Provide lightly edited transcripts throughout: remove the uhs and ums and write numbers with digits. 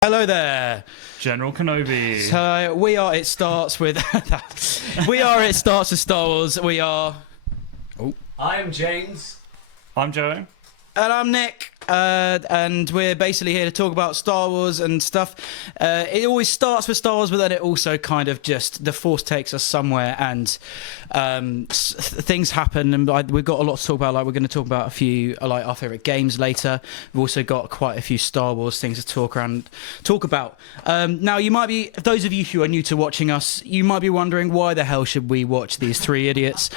Hello there. General Kenobi. So we are. It starts with. We are. It starts with Star Wars. We are. Oh. I am James. I'm Joe. And I'm Nick. And we're basically here to talk about Star Wars and stuff. It always starts with Star Wars, but then it also kind of just the Force takes us somewhere, and things happen. And we've got a lot to talk about. Like we're going to talk about a few like our favorite games later. We've also got quite a few Star Wars things to talk about. Now, you might be, those of you who are new to watching us, you might be wondering why the hell should we watch these three idiots?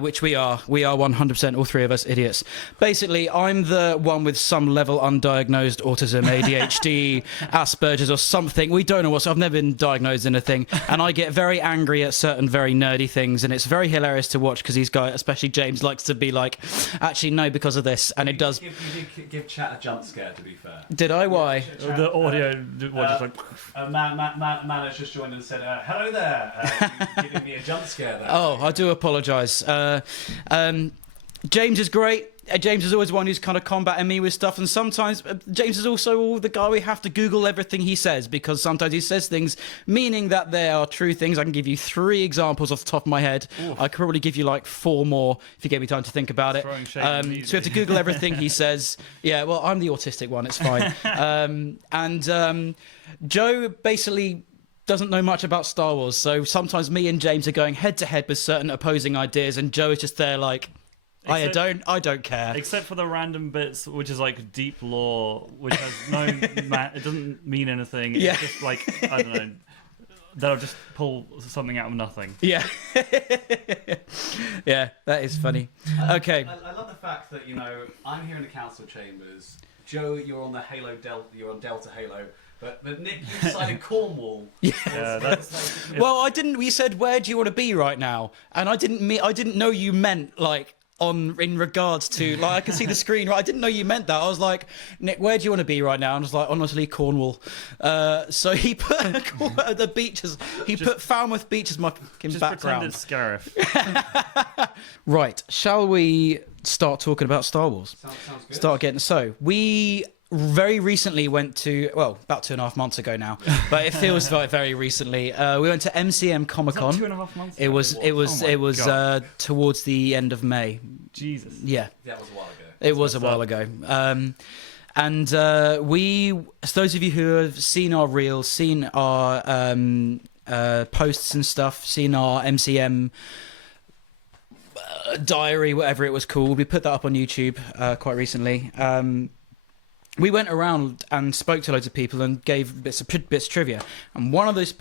Which we are. We are 100% all three of us idiots. Basically, I'm the one with some level undiagnosed autism, ADHD, Asperger's or something. We don't know what's. I've never been diagnosed in anything, and I get very angry at certain very nerdy things, and it's very hilarious to watch because these guys, especially James, likes to be like, actually no, because of this, and it does. You did give chat a jump scare, to be fair. Did I? Why? The audio was just like. Man has just joined and said, "Hello there," giving me a jump scare there. Oh, I do apologise. James is great. James is always one who's kind of combating me with stuff, and sometimes James is also the guy we have to Google everything he says, because sometimes he says things meaning that they are true things. I can give you 3 examples off the top of my head. Ooh. I could probably give you like 4 more if you give me time to think about it. So we have to Google everything he says. Yeah, well, I'm the autistic one. It's fine. Joe basically doesn't know much about Star Wars, so sometimes me and James are going head to head with certain opposing ideas, and Joe is just there like, I don't care. Except for the random bits, which is like deep lore, which has no, it doesn't mean anything. Yeah. It's just like, I don't know, they'll just pull something out of nothing. Yeah. Yeah, that is funny. Okay. I love the fact that, I'm here in the council chambers. Joe, you're on the Halo Delta, you're on Delta Halo. But Nick, you decided Cornwall. Yeah. That's well, I didn't. We said, where do you want to be right now? And I didn't know you meant like in regards to like I can see the screen. Right, I didn't know you meant that. I was like, Nick, where do you want to be right now? And I was like, honestly, Cornwall. So he put the beaches. He put Falmouth Beach as my background. Just pretend it's Scarif. Right. Shall we start talking about Star Wars? Sounds good. Start getting we very recently went to, well, about 2.5 months ago now, but it feels like very recently. We went to MCM Comic Con. 2.5 months ago? It was towards the end of May. Jesus. Yeah. That was a while ago. It was a while ago. So those of you who have seen our reels, seen our posts and stuff, seen our MCM diary, whatever it was called, we put that up on YouTube quite recently. We went around and spoke to loads of people and gave bits of trivia, and one of those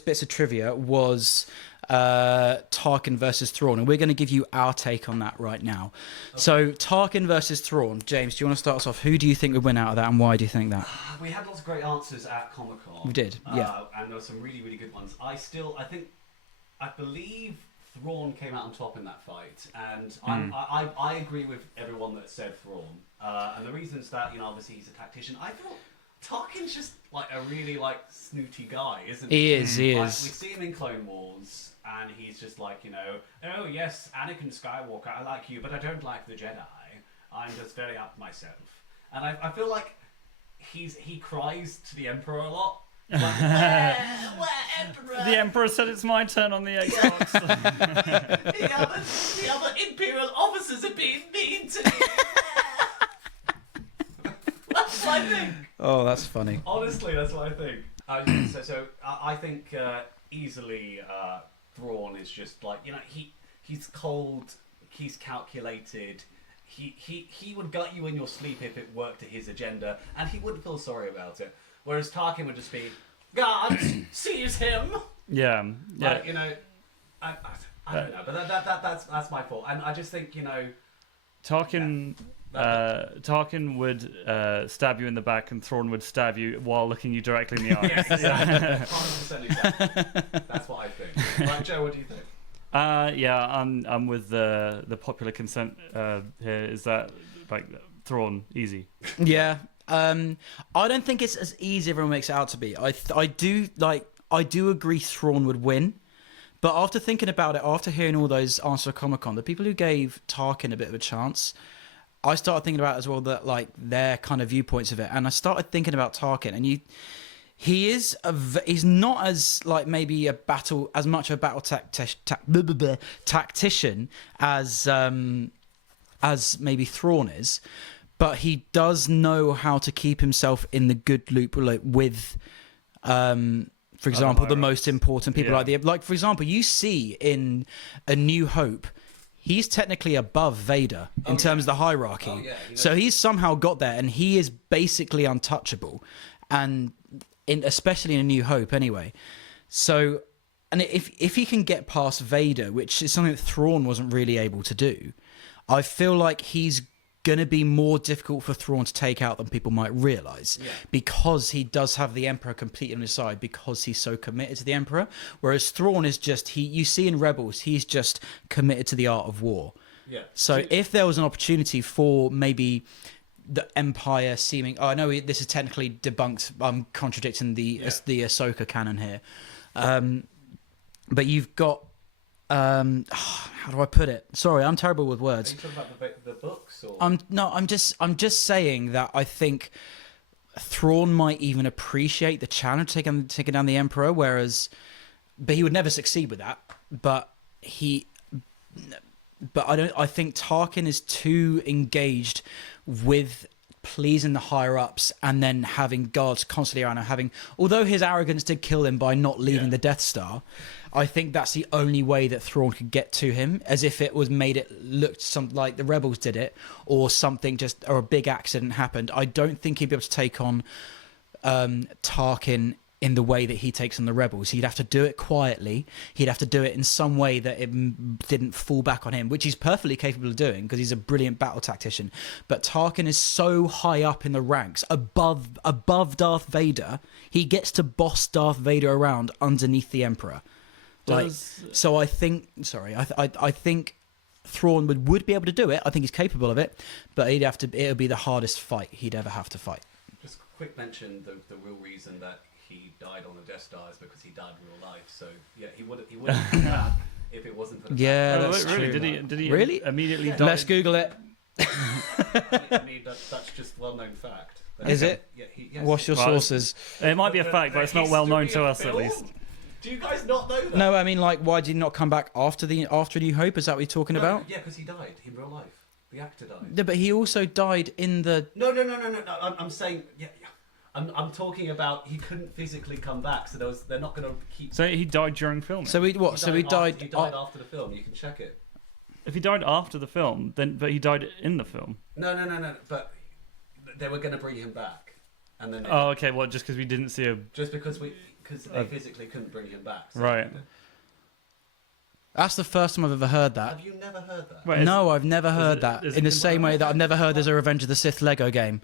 bits of trivia was Tarkin versus Thrawn, and we're going to give you our take on that right now. Okay. So Tarkin versus Thrawn, James, do you want to start us off? Who do you think would win out of that, and why do you think that? We had lots of great answers at Comic Con. We did, yeah, and there were some really, really good ones. I believe Thrawn came out on top in that fight, and I agree with everyone that said Thrawn. And the reason's that, obviously he's a tactician. I thought Tarkin's just like a really snooty guy, isn't he? He is. We see him in Clone Wars, and he's just like, oh yes, Anakin Skywalker, I like you, but I don't like the Jedi. I'm just very up myself. And I feel like he cries to the Emperor a lot. Like, where, Emperor? The Emperor said it's my turn on the Xbox. the other Imperial officers are being mean to me. That's what I think. Oh, that's funny. Honestly, that's what I think. I think easily Thrawn is just like, he's cold, he's calculated. He would gut you in your sleep if it worked to his agenda, and he wouldn't feel sorry about it. Whereas Tarkin would just be, guards, seize him. Yeah. Like, I don't know, but that's my fault, and I just think Tarkin. Tarkin would stab you in the back, and Thrawn would stab you while looking you directly in the eyes. Yeah, exactly. 100% exactly. That's what I think. Right, Joe, what do you think? Yeah, I'm with the popular consent here. Is that like Thrawn easy? Yeah. I don't think it's as easy as everyone makes it out to be. I do agree Thrawn would win, but after thinking about it, after hearing all those answers at Comic Con, the people who gave Tarkin a bit of a chance, I started thinking about as well that like their kind of viewpoints of it, and I started thinking about Tarkin, and he's not as like maybe as much a battle tactician as maybe Thrawn is, but he does know how to keep himself in the good loop with for example the most important people, like for example you see in A New Hope he's technically above Vader in terms of the hierarchy. So he's somehow got there, and he is basically untouchable, and especially in A New Hope anyway. So, and if he can get past Vader, which is something that Thrawn wasn't really able to do, I feel like he's going to be more difficult for Thrawn to take out than people might realize, because he does have the Emperor completely on his side, because he's so committed to the Emperor. Whereas Thrawn is just, you see in Rebels, he's just committed to the art of war. Yeah. So if there was an opportunity for maybe the Empire seeming, I know this is technically debunked, I'm contradicting the Ahsoka canon here, but you've got how do I put it? Sorry, I'm terrible with words. Are you talking about the books? Or? I'm just saying that I think Thrawn might even appreciate the challenge taking down the Emperor, but he would never succeed with that. But I think Tarkin is too engaged with pleasing the higher ups and then having guards constantly around him. Although his arrogance did kill him by not leaving the Death Star, I think that's the only way that Thrawn could get to him, as if it was made it look like the Rebels did it, or something or a big accident happened. I don't think he'd be able to take on Tarkin in the way that he takes on the Rebels. He'd have to do it quietly. He'd have to do it in some way that it didn't fall back on him, which he's perfectly capable of doing because he's a brilliant battle tactician. But Tarkin is so high up in the ranks, above Darth Vader, he gets to boss Darth Vader around underneath the Emperor. So I think Thrawn would be able to do it. I think he's capable of it, but it'll be the hardest fight he'd ever have to fight. Just a quick mention, the real reason that he died on the Death Star is because he died in real life. So yeah, he would have done that if it wasn't for the that's really true. Did he really immediately die? Let's Google it. I mean, that's just well-known fact. Is it? Yeah. Yes. What's your sources? It might be a fact, but it's not well known to us, at least. Do you guys not know that? No, I mean, like, why did he not come back after New Hope? Is that what you're talking about? Yeah, because he died in real life. The actor died. Yeah, but he also died in the... No. I'm saying, I'm talking about he couldn't physically come back, so they're not going to keep... So he died during filming? He died... He died after the film. You can check it. If he died after the film, but he died in the film. No. But they were going to bring him back, and then. Oh, okay. Well, just because we didn't see a. Just because they physically couldn't bring him back. So right. That's the first time I've ever heard that. Have you never heard that? Wait, no, I've never heard that. In the same way that I've never heard there's a Revenge of the Sith Lego game,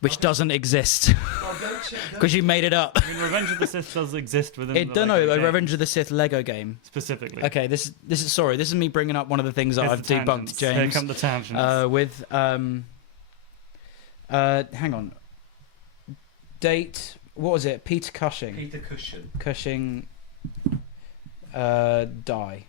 which doesn't exist because you made it up. I mean, Revenge of the Sith does exist within. A Revenge of the Sith Lego game specifically. Okay, this is me bringing up one of the things that I've debunked, James. Here come the tangents. Hang on. Date. What was it? Peter Cushing. Peter Cushing. Cushing. Die.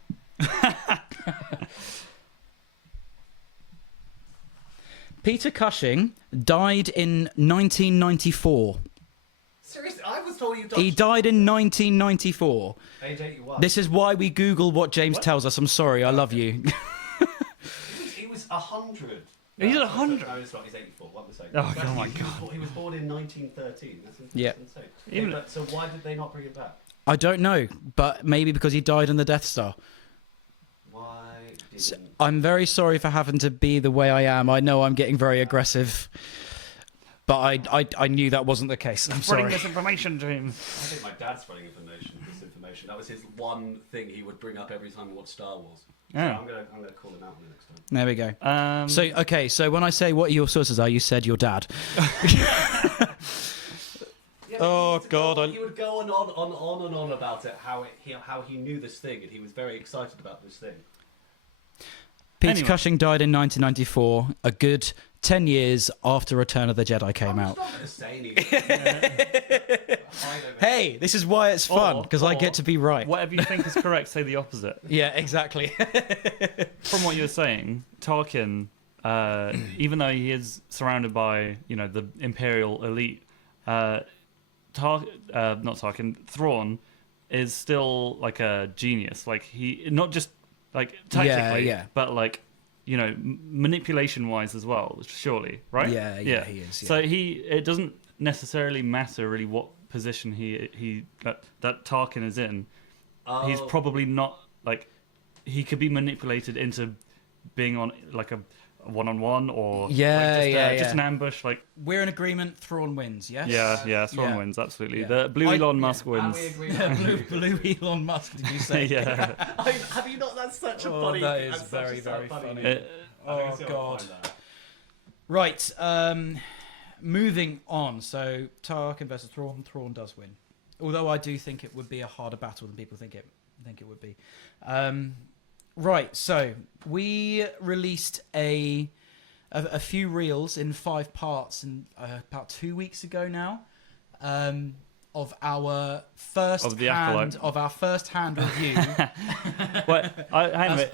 Peter Cushing died in 1994. Seriously, I was told you died. He died in 1994. Age 81. This is why we Google what James tells us. I'm sorry, I love you. He was 100. He's 100. No, it's not. He's 84. What was I saying? Oh my God. He was born in 1913. That's Yeah. insane. So why did they not bring him back? I don't know, but maybe because he died on the Death Star. Why didn't... I'm very sorry for having to be the way I am. I know I'm getting very aggressive, but I knew that wasn't the case. I'm spreading sorry. misinformation to him. I think my dad's spreading disinformation. That was his one thing he would bring up every time we watched Star Wars. Yeah. So I'm gonna call him out on it next time. There we go. So when I say what your sources are, you said your dad. Yeah, oh God! He would go on and on about it, how he knew this thing, and he was very excited about this thing. Peter Cushing died in 1994, a good 10 years after Return of the Jedi came out. I'm not going to say anything. Hey, this is why it's fun, because I get to be right. Whatever you think is correct, say the opposite. Yeah, exactly. From what you're saying, Tarkin even though he is surrounded by the Imperial elite, not Tarkin, Thrawn is still like a genius. Like he not just like tactically, but like manipulation wise as well. Surely, right? Yeah, he is. Yeah. So it doesn't necessarily matter really what position that Tarkin is in. He's probably not like he could be manipulated into being on like a one-on-one or just an ambush. Like we're in agreement. Thrawn wins. Yes. Yeah. Thrawn wins absolutely. Yeah. The blue Elon Musk wins. Blue Elon Musk. Did you say? Yeah. Have you not? That's such a funny. That is very funny. Oh God. Right. Moving on. So Tarkin versus Thrawn. Thrawn does win. Although I do think it would be a harder battle than people think it would be. Right, so we released a few reels in 5 parts about 2 weeks ago now, of our first hand review. Hang on a minute.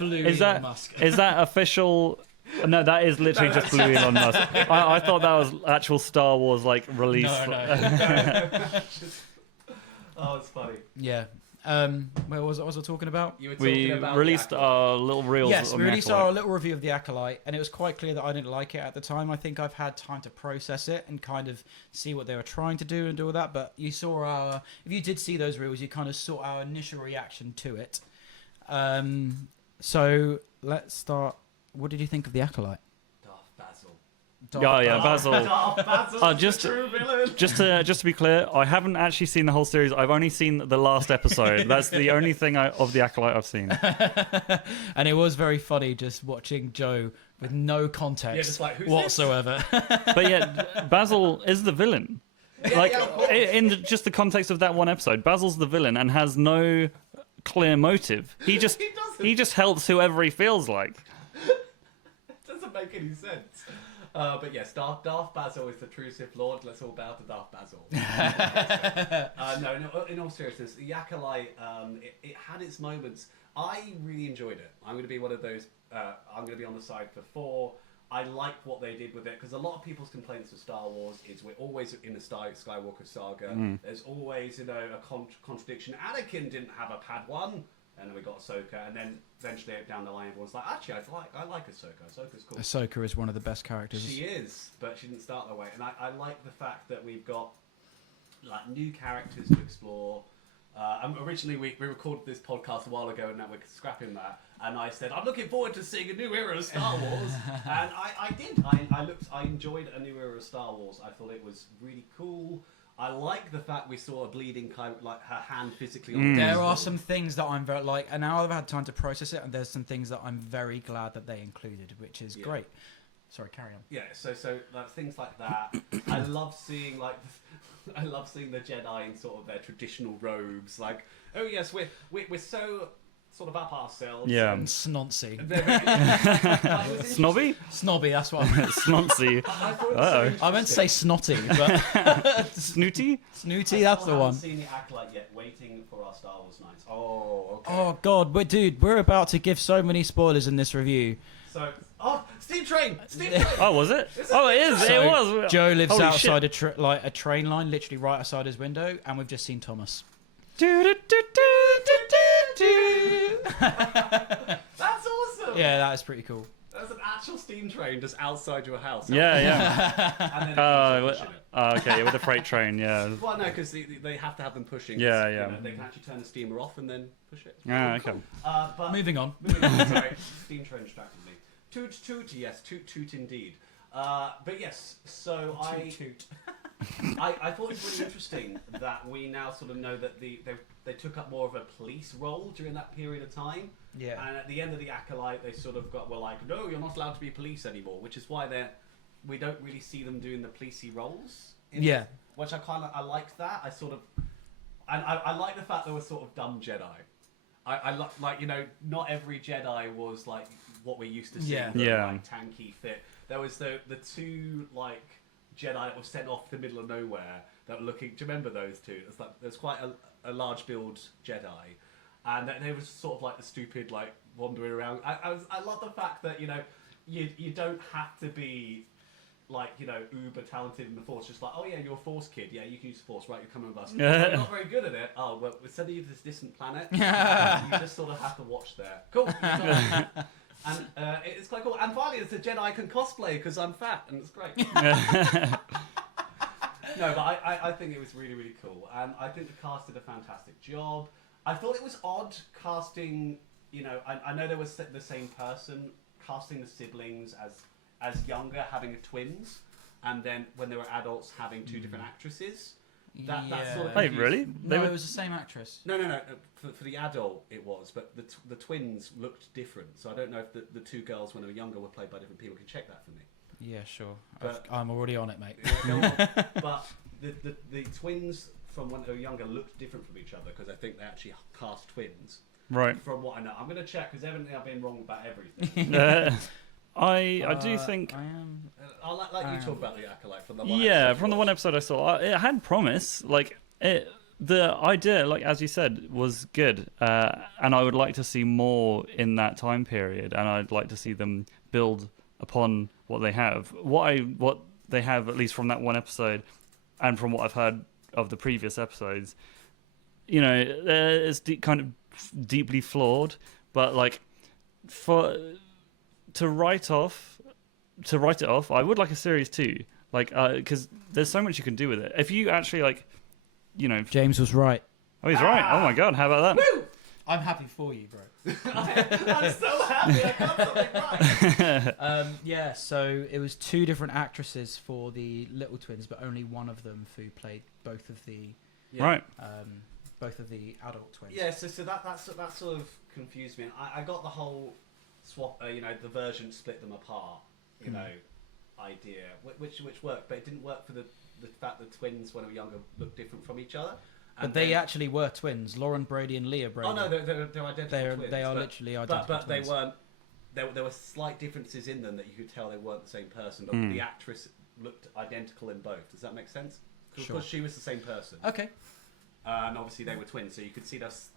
Is that official? No, that is literally just Blue Elon Musk. I thought that was actual Star Wars like release. No. Oh, it's funny. Yeah. What was I talking about? We released our little reels. Yes, we released our little review of the Acolyte, and it was quite clear that I didn't like it at the time. I think I've had time to process it and kind of see what they were trying to do and do all that. But you saw if you did see those reels, you kind of saw our initial reaction to it. So let's start. What did you think of the Acolyte? Basil. Just to be clear, I haven't actually seen the whole series. I've only seen the last episode. That's the only thing of the Acolyte I've seen. And it was very funny just watching Joe with no context whatsoever. But yeah, Basil is the villain. In just the context of that one episode, Basil's the villain and has no clear motive. He just helps whoever he feels like. Doesn't make any sense. But yes, Darth Basil is the true Sith Lord. Let's all bow to Darth Basil. No, in all seriousness, the Acolyte, it had its moments. I really enjoyed it. I'm going to be one of those. I'm going to be on the side for 4. I like what they did with it because a lot of people's complaints with Star Wars is we're always in the Skywalker saga. There's always a contradiction. Anakin didn't have a Padawan. And then we got Ahsoka, and then eventually down the line, everyone's like, actually, I like Ahsoka. Ahsoka's cool. Ahsoka is one of the best characters. She is, but she didn't start that way. And I like the fact that we've got like new characters to explore. Originally, we recorded this podcast a while ago, and now we're scrapping that. And I said, I'm looking forward to seeing a new era of Star Wars. And I did. I enjoyed a new era of Star Wars. I thought it was really cool. I like the fact we saw a bleeding kind of like her hand physically on the There are some things that I'm very like, and now I've had time to process it, and there's some things that I'm very glad that they included, which is great. Sorry, carry on. Yeah, so like, things like that. I love seeing the Jedi in sort of their traditional robes. Like, oh yes, we're so sort of up ourselves. Yeah. And snoncy. Snobby? Snobby, that's what I meant. Snoncy. I meant to say snotty, but... Snooty? Snooty, that's the one. I haven't seen the Acolyte yet, waiting for our Star Wars nights. Oh, okay. Oh, God, we're about to give so many spoilers in this review. So, Steam Train! Oh, was it? It is. So, it was. Joe lives Holy outside a train line, literally right outside his window, and we've just seen Thomas. That's awesome! Yeah, that is pretty cool. There's an actual steam train just outside your house. Yeah. And then okay, with the freight train, yeah. Well, no, because they have to have them pushing. Yeah. They can actually turn the steamer off and then push it. Okay. Cool. But Moving on. Sorry, steam train distracted me. Toot, yes, toot indeed. But yes, so Toot. I thought it was really interesting that we now sort of know that they took up more of a police role during that period of time. Yeah. And at the end of the Acolyte, they sort of were like, no, you're not allowed to be police anymore, which is why we don't really see them doing the policey roles. Which I liked that. I like the fact they were sort of dumb Jedi. I like not every Jedi was like what we're used to seeing. Like tanky fit. There was the 2 like Jedi that were sent off to the middle of nowhere that were looking. Do you remember those 2? It's like there's quite a large build Jedi, and they were sort of like the stupid like wandering around. I love the fact that you don't have to be like, you know, uber talented in the Force. Just like, oh yeah, you're a Force kid. Yeah, you can use the Force. Right, you're coming with us. Oh, you're not very good at it. Oh, well, we're sending you to this distant planet. You just sort of have to watch there. Cool. And it's quite cool. And finally, it's a Jedi can cosplay because I'm fat, and it's great. No, but I think it was really, really cool. And I think the cast did a fantastic job. I thought it was odd casting, you know, I know there was the same person casting the siblings as younger, having twins, and then when they were adults, having two different actresses. That sort of Wait, really? No, it was the same actress. No. For the adult, it was, but the twins looked different. So I don't know if the two girls, when they were younger, were played by different people. Can you check that for me? Yeah, sure. But, I'm already on it, mate. But the twins from when they were younger looked different from each other because I think they actually cast twins. Right. From what I know, I'm going to check because evidently I've been wrong about everything. I do think. I am. I'll let you talk about the Acolyte from the one. Yeah, from the one episode I saw, it had promise. Like the idea, like as you said, was good, and I would like to see more in that time period, and I'd like to see them build upon what they have. What they have, at least from that one episode, and from what I've heard of the previous episodes, you know, it's kind of deeply flawed, but like to write it off, I would like a series 2, like because there's so much you can do with it. If you actually like, you know, James was right. oh, he's right. Oh my god, how about that? Woo! I'm happy for you, bro. I'm so happy I got something right. Yeah, so it was 2 different actresses for the little twins, but only one of them who played both of the Right. both of the adult twins. Yeah, so that sort of confused me. And I got the whole swap, you know, the version split them apart, you know, idea, which worked, but it didn't work for the fact that twins when they were younger looked different from each other. But they actually were twins, Lauren Brady and Leah Brady. Oh no, they're identical twins. They are literally identical but twins. They weren't. There were slight differences in them that you could tell they weren't the same person. But the actress looked identical in both. Does that make sense? Because she was the same person. Okay. And obviously they were twins, so you could see those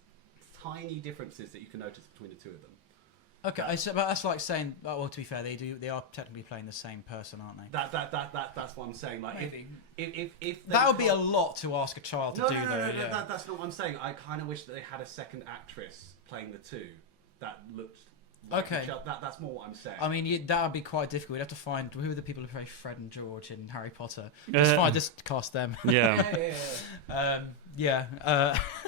tiny differences that you can notice between the two of them. Okay, but that's like saying, well, to be fair, they are technically playing the same person, aren't they? That's what I'm saying. Like, Maybe. if That would be a lot to ask a child to do, though. No, that's not what I'm saying. I kind of wish that they had a second actress playing the two that looked like Okay. each other. That's more what I'm saying. I mean, that would be quite difficult. We'd have to find who are the people who play Fred and George in Harry Potter. Just cast them. Yeah. But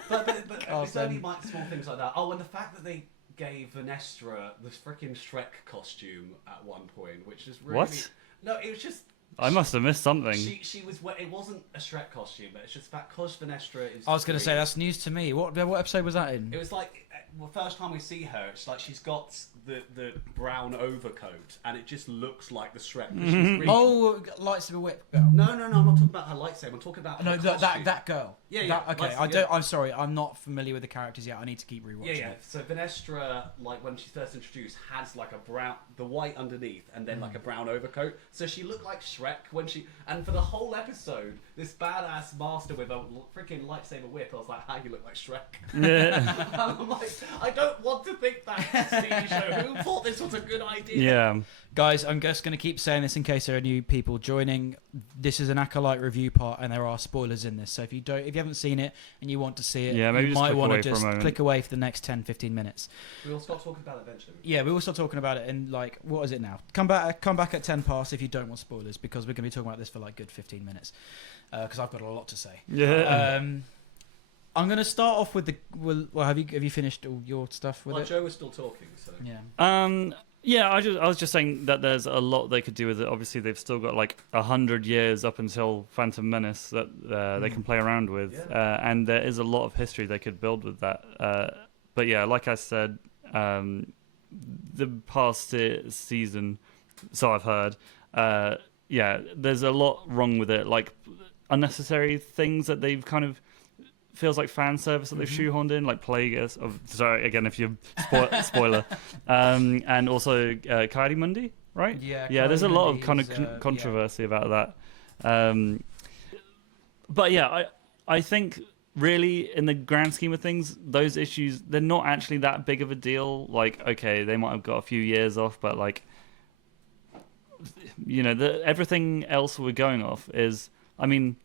it's only like small things like that. Oh, and the fact that they gave Vanestra this freaking Shrek costume at one point, which is really... What? No, it was just... I must have missed something. She was... It wasn't a Shrek costume, but it's just that because Vanestra is... I was going to say, that's news to me. What episode was that in? It was like, well, first time we see her, it's like she's got the brown overcoat, and it just looks like the Shrek. She's really... Oh, lightsaber whip girl. No, I'm not talking about her lightsaber. I'm talking about her costume. that girl. Yeah. Okay, I'm sorry. I'm not familiar with the characters yet. I need to keep rewatching. Yeah. So Vanestra, like when she's first introduced, has like the white underneath, and then like a brown overcoat. So she looked like Shrek when she. And for the whole episode, this badass master with a freaking lightsaber whip, I was like, "How you look like Shrek?" Yeah. And I'm like, I don't want to think that TV show. Who thought this was a good idea? Yeah. Guys, I'm just going to keep saying this in case there are new people joining. This is an Acolyte review part, and there are spoilers in this. So if you haven't seen it and you want to see it, maybe you just might click want to away for a just moment. click away for the next 10-15 minutes. We'll start talking about it eventually. Yeah, we will start talking about it in like, what is it now? Come back at 10 past if you don't want spoilers, because we're going to be talking about this for like good 15 minutes, because I've got a lot to say. Yeah. I'm going to start off with well, have you finished all your stuff with Well, it? Joe was still talking, so... Yeah. Yeah, I was just saying that there's a lot they could do with it. Obviously, they've still got like 100 years up until Phantom Menace that they can play around with, and there is a lot of history they could build with that. But yeah, like I said, the past season, so I've heard, there's a lot wrong with it, like unnecessary things that they've kind of feels like fan service that they've shoehorned in, like Plagueis. Sorry, again, if you spoiler, and also Kylie Mundi, right? Yeah. There's a lot of Kylie kind is, of controversy about that. But yeah, I think really in the grand scheme of things, those issues, they're not actually that big of a deal. Like, okay, they might have got a few years off, but like everything else we're going off is, I mean,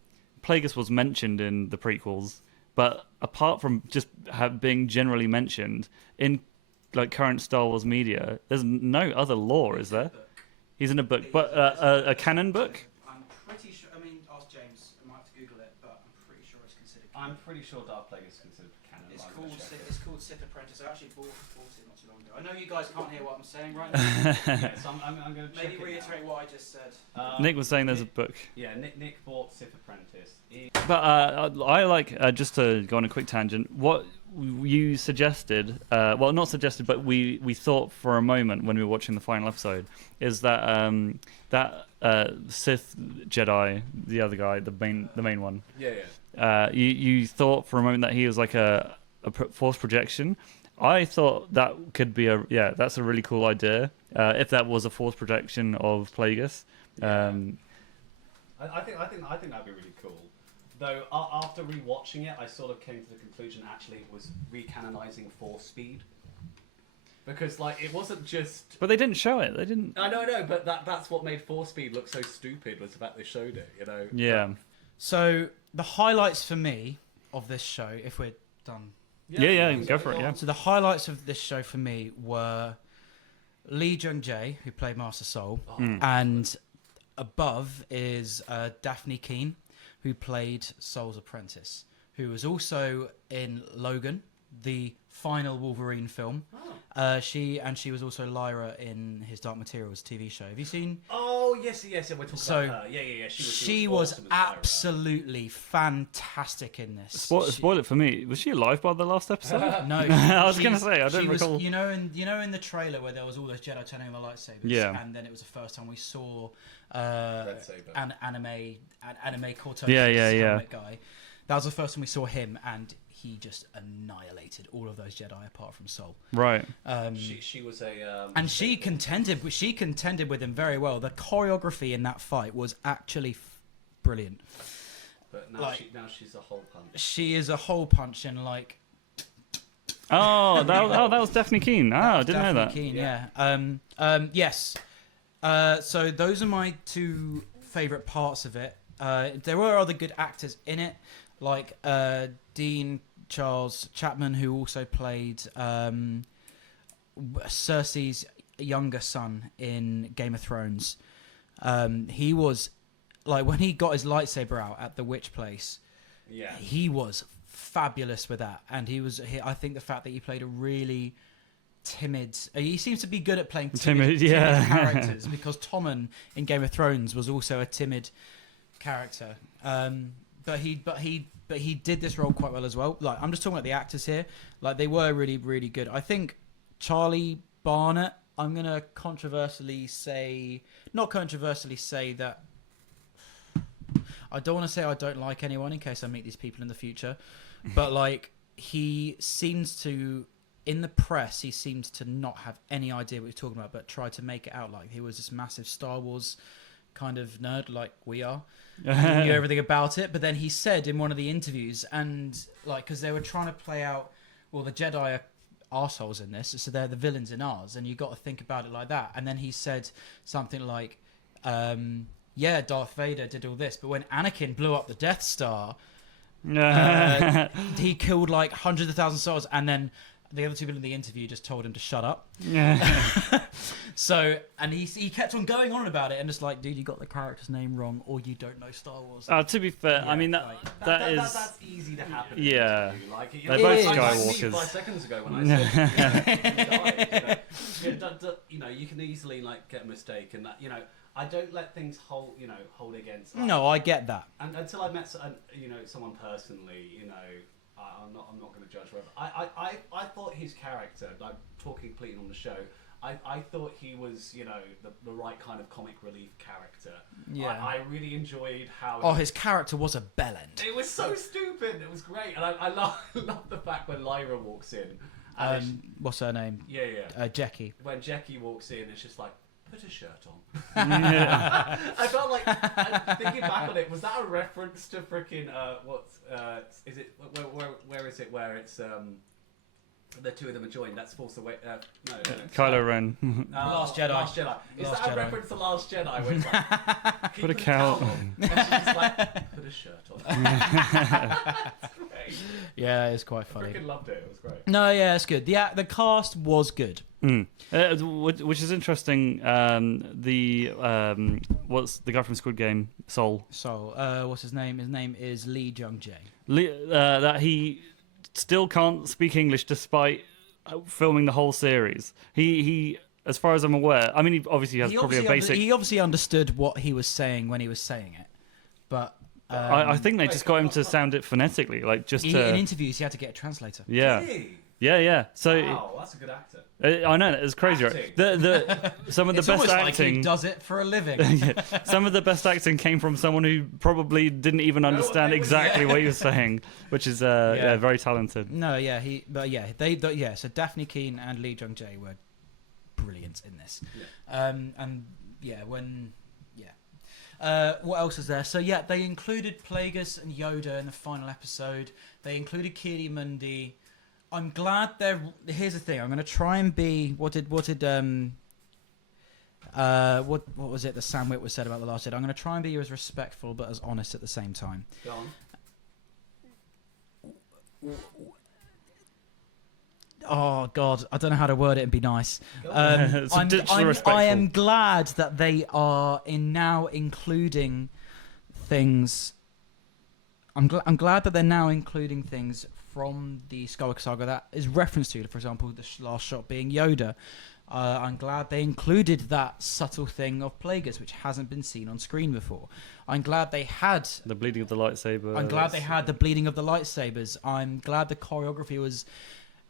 Plagueis was mentioned in the prequels, but apart from just being generally mentioned in like current Star Wars media, there's no other lore, is there? He's in a book, but a canon book. I'm pretty sure. I mean, ask James. I might have to Google it, but I'm pretty sure it's considered. I'm pretty sure Darth Plagueis is considered canon. It's called Sith Apprentice. I actually bought it not too long ago. I know you guys can't hear what I'm saying right now. Yeah, so I'm going to Maybe reiterate what I just said. Nick was saying there's a book. Yeah, Nick bought Sith Apprentice. But I like, just to go on a quick tangent, what you suggested, well, not suggested, but we thought for a moment when we were watching the final episode, is that Sith Jedi, the other guy, the main one. Yeah. You thought for a moment that he was like a force projection. I thought that could be that's a really cool idea. If that was a force projection of Plagueis. I think that'd be really cool. Though after rewatching it, I sort of came to the conclusion actually it was recanonizing Force speed, because like it wasn't just. But they didn't show it. They didn't. I know, but that's what made Force speed look so stupid, was the fact they showed it. Yeah. So the highlights for me of this show, if we're done. Yeah, go for it. Yeah. So the highlights of this show for me were Lee Jung-jae, who played Master Soul, and above is Daphne Keane, who played Soul's apprentice, who was also in Logan, the final Wolverine film. She was also Lyra in his Dark Materials TV show. Have you seen? Oh yes, we're talking about her. Yeah. She was awesome as Lyra. absolutely fantastic in this. Spoil it for me. Was she alive by the last episode? No, I was going to say I don't recall. You know, in the trailer where there was all those Jedi turning on the lightsabers. Yeah. And then it was the first time we saw Saber. an anime Cortez Yeah. guy. That was the first time we saw him, and he just annihilated all of those Jedi apart from Soul. Right. She was a. And she contended with him very well. The choreography in that fight was actually brilliant. But now she's a whole punch. She is a whole punch and like. Oh, that was Daphne Keane. I didn't know that. Keane, yeah. Yes. So those are my two favourite parts of it. There were other good actors in it, like Dean Charles Chapman, who also played Cersei's younger son in Game of Thrones. He was like, when he got his lightsaber out at the witch place, he was fabulous with that. And I think the fact that he played a really timid, he seems to be good at playing timid characters, because Tommen in Game of Thrones was also a timid character. But he did this role quite well as well. Like, I'm just talking about the actors here. Like, they were really, really good. I think Charlie Barnett, I'm gonna not controversially say that. I don't want to say I don't like anyone in case I meet these people in the future, but like, he seems to, in the press, he seems to not have any idea what he's talking about, but try to make it out like he was this massive Star Wars kind of nerd like we are. He knew everything about it. But then he said in one of the interviews, and like, because they were trying to play out, well, the Jedi are arseholes in this, so they're the villains in ours, and you got to think about it like that. And then he said something like, Darth Vader did all this, but when Anakin blew up the Death Star, he killed like hundreds of thousands of souls, and then the other two people in the interview just told him to shut up. So, and he kept on going on about it, and just like, dude, you got the character's name wrong, or you don't know Star Wars. To be fair, I mean that's easy to happen. Yeah, like, they're both Skywalkers. 5 seconds ago when I said, you can easily like get a mistake, and that, I don't let things hold against. Like, no, I get that. And until I met someone personally, I'm not going to judge whether I thought his character, like talking completely on the show, I thought he was the right kind of comic relief character. Yeah, I really enjoyed how. His character was a bellend. It was so stupid. It was great, and I love the fact when Lyra walks in. What's her name? Jackie. When Jackie walks in, it's just like, put a shirt on. I felt like, thinking back on it, was that a reference to freaking is it? Where is it? Where it's the two of them are joined. That's Force Awakens. No. Kylo Ren. Last Jedi. Last Jedi. Is Last that a Jedi. reference to Last Jedi? Where it's like, Put a cowl on. And she's like, put a shirt on. That's great. Yeah, it's quite I funny. freaking loved it. It was great. No, yeah, it's good. The cast was good. Which is interesting. What's the guy from Squid Game? Sol. So, what's his name? His name is Lee Jung-jae. That he still can't speak English despite filming the whole series. He as far as I'm aware, I mean, he obviously has probably a basic. He obviously understood what he was saying when he was saying it, but I think they just got him to sound it phonetically, like just in to. interviews he had to get a translator. Yeah. Did he? Yeah. So Wow, that's a good actor. I know it's crazy. Right? Some of the It's best almost like acting. he does it for a living. Some of the best acting came from someone who probably didn't even understand exactly what he was saying, which is very talented. No, yeah, so Daphne Keane and Lee Jung-jae were brilliant in this. What else is there? So yeah, they included Plagueis and Yoda in the final episode. They included Kiri-Mundi. I'm glad they're. Here's the thing. I'm going to try and be. What was it that Sam Witwer said about the last Jedi? I'm going to try and be as respectful but as honest at the same time. Go on. Oh God, I don't know how to word it and be nice. Disrespectful. I am glad that they are now including things. I'm glad that they're now including things from the Skywalker saga that is referenced to. For example, the last shot being Yoda. I'm glad they included that subtle thing of Plagueis, which hasn't been seen on screen before. I'm glad they had the bleeding of the lightsaber. I'm glad they had the bleeding of the lightsabers. I'm glad the choreography was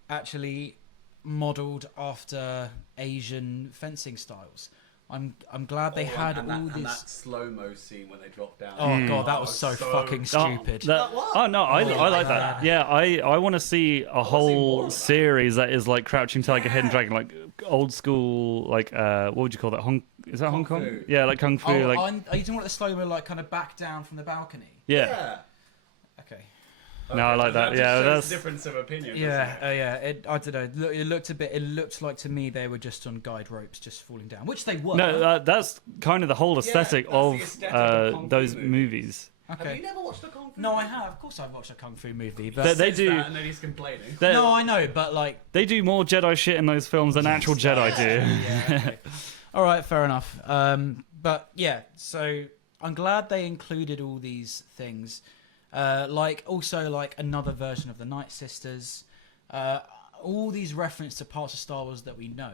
actually modelled after Asian fencing styles. I'm glad they had all and these. that slow-mo scene when they drop down. Oh God, that was so fucking stupid. I like that. Yeah, I want to see a whole series that is like Crouching Tiger, Hidden Dragon, like old school, like what would you call that? Is that Hong Kong? Fu. Yeah, like Kung Fu. Are Like you talking about the slow-mo, like kind of back down from the balcony? yeah. Okay. No, I like that. Yeah, that's a difference of opinion. Yeah, I don't know. It looked like to me they were just on guide ropes, just falling down, which they were. No, that's kind of the whole aesthetic that's of the aesthetic of Kung Fu those movies. movies. Okay. Have you never watched a Kung Fu? No, I movie? have. Of course, I've watched a kung fu movie, but They do. And then he's complaining. no, I know, but like. They do more Jedi shit in those films than actual Jedi do. Yeah, okay. All right, fair enough. But yeah, so I'm glad they included all these things, like another version of the Night Sisters, all these references to parts of Star Wars that we know.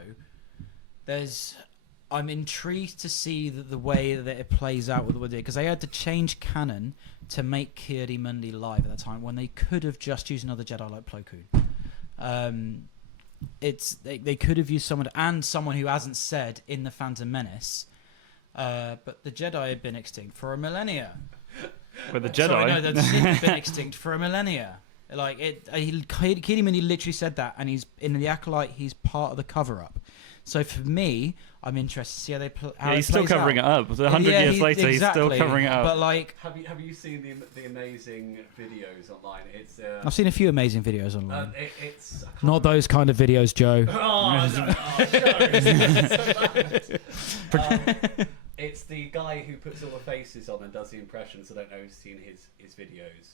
I'm intrigued to see the way that it plays out with what they did, because they had to change canon to make Kiri-Mundi live at that time when they could have just used another Jedi like Plo Koon. They could have used someone who hasn't said in the Phantom Menace, but the Jedi had been extinct for a millennia. With the Jedi, Sorry, no, the Sith had been extinct for a millennia. Like Kiri-Mundi literally said that, and he's in the Acolyte. He's part of the cover-up. So for me, I'm interested to see how they play. he's still covering it up. 100 years later, he's still covering it up. But like, have you seen the amazing videos online? It's I've seen a few amazing videos online. it's Not those kind of videos, Joe. It's the guy who puts all the faces on and does the impressions. I don't know if you've seen his videos.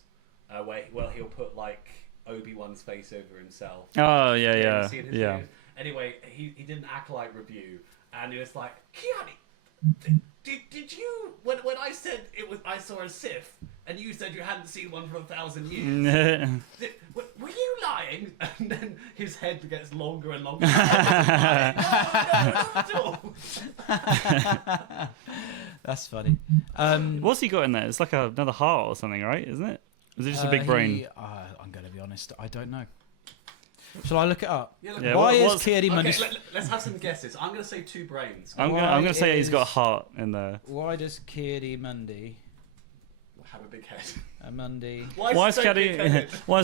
Where he'll put like Obi-Wan's face over himself. Oh Yeah, yeah. videos? Anyway, he did an Acolyte review, and he was like, Kiani, did you when I said I saw a Sith, and you said you hadn't seen one for 1,000 years? Were you lying? And then his head gets longer and longer. No, not at all. That's funny. What's he got in there? It's like another heart or something, right? Isn't it? Is it just a big brain? I'm going to be honest. I don't know. Shall I look it up? Yeah, look, Yeah, Why what's- is Kiri-Mundi? let's have some guesses. I'm going to say 2 brains. I'm Why gonna say he's got a is- heart in there. Why does Kiri-Mundi? Have a big head. Mundi Why is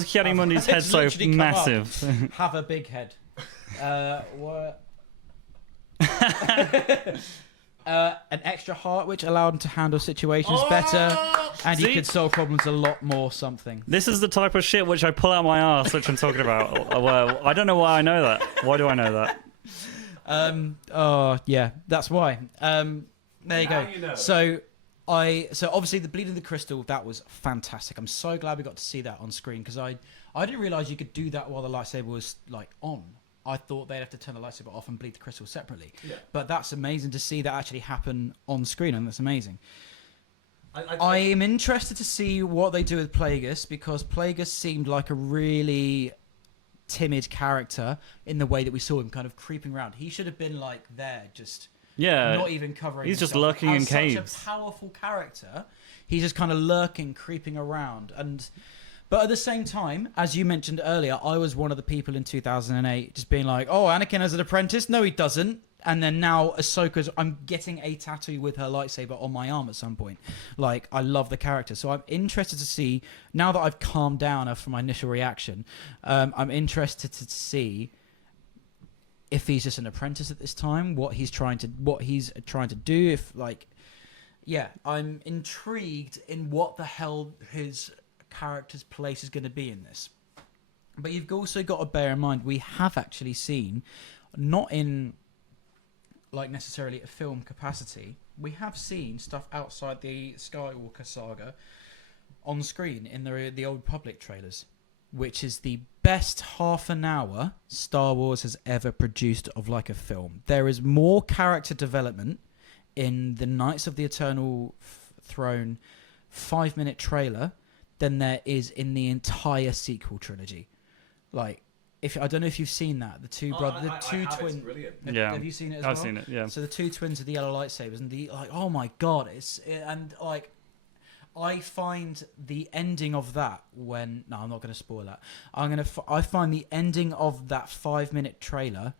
Kiri-Mundi's head It's so literally come up. massive? have a big head. What? An extra heart, which allowed him to handle situations better, and he could solve problems a lot more. Something. This is the type of shit which I pull out my ass, which I'm talking about. Well, I don't know why I know that. Why do I know that? Oh yeah, that's why. There you go. You know. So obviously the bleeding the crystal, that was fantastic. I'm so glad we got to see that on screen, because I didn't realize you could do that while the lightsaber was like on. I thought they'd have to turn the lightsaber off and bleed the crystal separately. Yeah. But that's amazing to see that actually happen on screen, and that's amazing. I am interested to see what they do with Plagueis, because Plagueis seemed like a really timid character in the way that we saw him kind of creeping around. He should have been like there, just not even covering. He's just himself. lurking in As caves. Such a powerful character. He's just kind of lurking, creeping around, but at the same time, as you mentioned earlier, I was one of the people in 2008 just being like, "Oh, Anakin has an apprentice." No, he doesn't. And then now Ahsoka's, I'm getting a tattoo with her lightsaber on my arm at some point. Like, I love the character. So I'm interested to see, now that I've calmed down after my initial reaction, I'm interested to see if he's just an apprentice at this time, what he's trying to do. If, like, yeah, I'm intrigued in what the hell his character's place is going to be in this. But you've also got to bear in mind, we have actually seen, not in like necessarily a film capacity, we have seen stuff outside the Skywalker saga on screen in the Old Republic trailers, which is the best half an hour Star Wars has ever produced of like a film. There is more character development in the Knights of the Eternal Throne 5-minute trailer than there is in the entire sequel trilogy. Like, I don't know if you've seen that, the two twins. Yeah, have you seen it as I've well? seen it. Yeah. So the two twins with the yellow lightsabers, and oh my god, I find the ending of that I'm not going to spoil that. I find the ending of that 5-minute trailer.